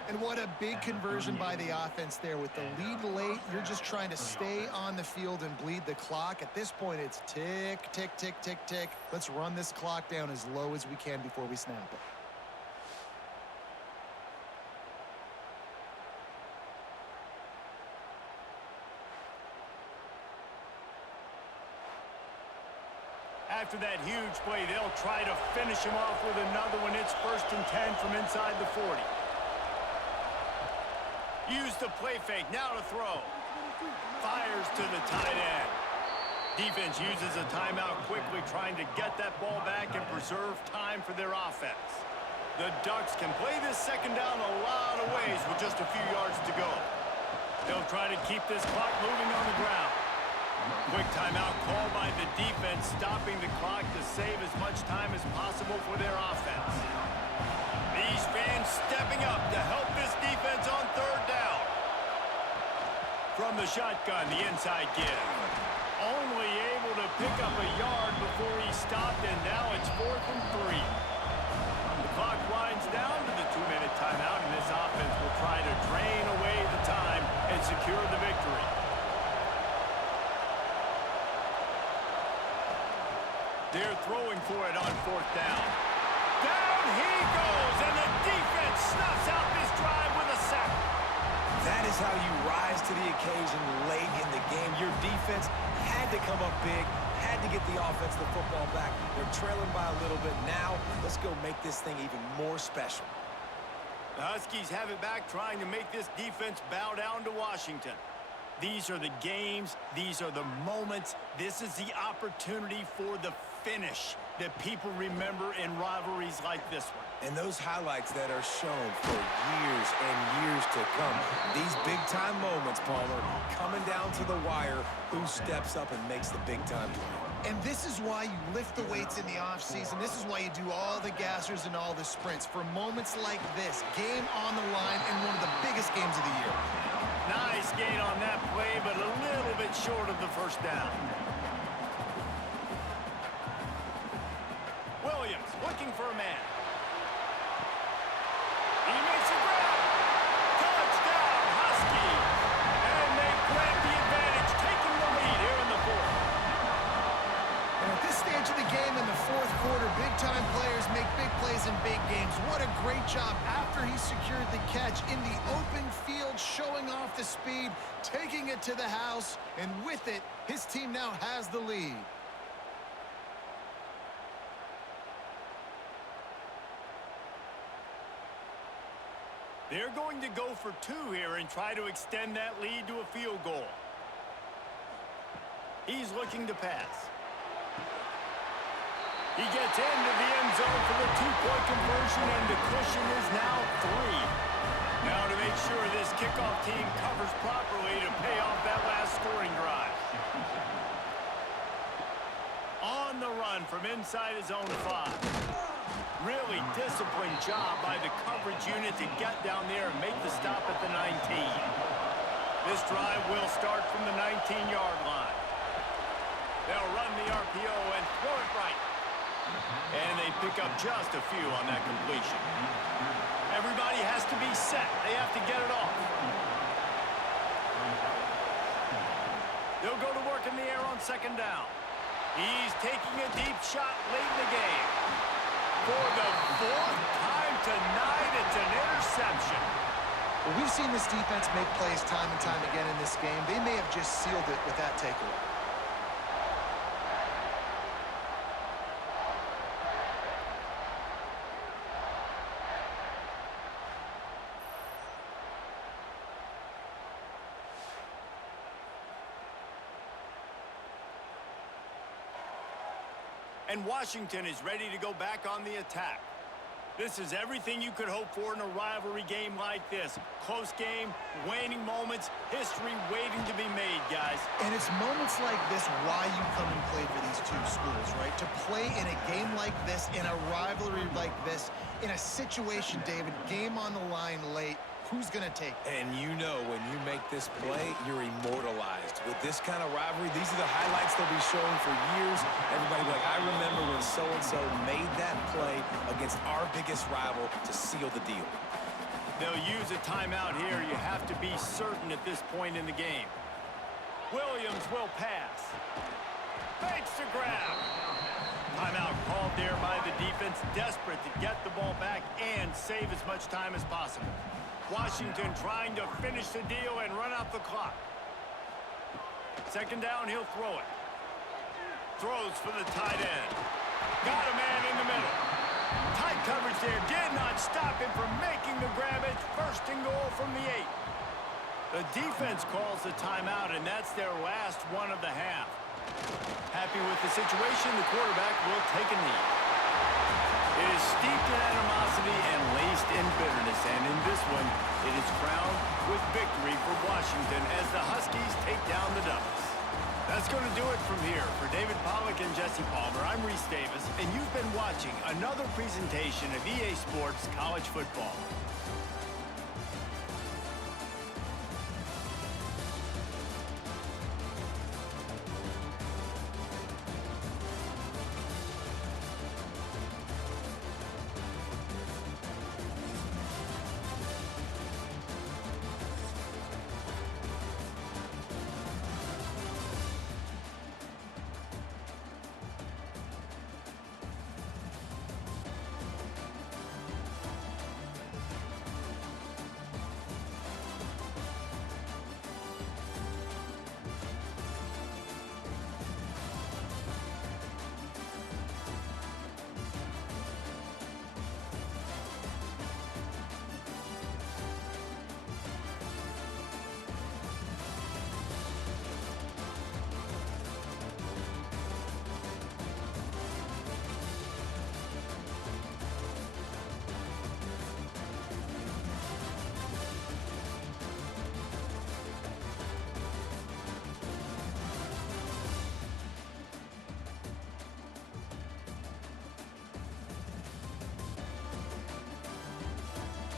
And what a big conversion by the offense there. With the lead late, you're just trying to stay on the field and bleed the clock. At this point, it's tick, tick, tick, tick, tick. Let's run this clock down as low as we can before we snap it. After that huge play, they'll try to finish him off with another one. It's 1st and 10 from inside the 40. Use the play fake, now to throw. Fires to the tight end. Defense uses a timeout quickly, trying to get that ball back and preserve time for their offense. The Ducks can play this second down a lot of ways with just a few yards to go. They'll try to keep this clock moving on the ground. Quick timeout call by the defense, stopping the clock to save as much time as possible for their offense. These fans stepping up to help this defense on 3rd down. From the shotgun, the inside give. Only able to pick up a yard before he stopped, and now it's 4th and 3. The clock winds down to the 2-minute timeout, and this offense will try to drain away the time and secure the victory. They're throwing for it on 4th down. Down he goes, and the defense snuffs out this drive with a sack. That is how you rise to the occasion late in the game. Your defense had to come up big, had to get the offense the football back. They're trailing by a little bit. Now, let's go make this thing even more special. The Huskies have it back, trying to make this defense bow down to Washington. These are the games. These are the moments. This is the opportunity for the finish that people remember in rivalries like this one. And those highlights that are shown for years and years to come. These big-time moments, Palmer, coming down to the wire. Who steps up and makes the big-time play? And this is why you lift the weights in the offseason. This is why you do all the gassers and all the sprints. For moments like this, game on the line in one of the biggest games of the year. Nice gain on that play, but a little bit short of the first down. Williams looking for a man. He makes a grab. Touchdown, Huskies. And they grab the advantage, taking the lead here in the fourth. And at this stage of the game in the fourth quarter, big-time players make big plays in big games. What a great job after he secured the catch in the open field, showing off the speed, taking it to the house, and with it, his team now has the lead. They're going to go for two here and try to extend that lead to a field goal. He's looking to pass. He gets into the end zone for the two-point conversion, and the cushion is now 3. Now to make sure this kickoff team covers properly to pay off that last scoring drive. On the run from inside his own 5. Really disciplined job by the coverage unit to get down there and make the stop at the 19. This drive will start from the 19-yard line. They'll run the RPO and throw it right. And they pick up just a few on that completion. Everybody has to be set. They have to get it off. They'll go to work in the air on second down. He's taking a deep shot late in the game. For the fourth time tonight, it's an interception. Well, we've seen this defense make plays time and time again in this game. They may have just sealed it with that takeaway. And Washington is ready to go back on the attack. This is everything you could hope for in a rivalry game like this. Close game, waning moments, history waiting to be made, guys. And it's moments like this why you come and play for these two schools, right? To play in a game like this, in a rivalry like this, in a situation, David, game on the line late, who's going to take it? And you know when you make this play, you're immortalized. With this kind of rivalry, these are the highlights they'll be showing for years. Everybody will be like, I remember when so-and-so made that play against our biggest rival to seal the deal. They'll use a timeout here. You have to be certain at this point in the game. Williams will pass. Fakes the grab. Timeout called there by the defense, desperate to get the ball back and save as much time as possible. Washington trying to finish the deal and run out the clock. Second down, he'll throw it. Throws for the tight end. Got a man in the middle. Tight coverage there. Did not stop him from making the grab. It's first and goal from the 8. The defense calls the timeout, and that's their last one of the half. Happy with the situation, the quarterback will take a knee. It is steeped in animosity and laced in bitterness, and in this one, it is crowned with victory for Washington as the Huskies take down the Ducks. That's going to do it from here. For David Pollack and Jesse Palmer, I'm Reese Davis, and you've been watching another presentation of EA Sports College Football.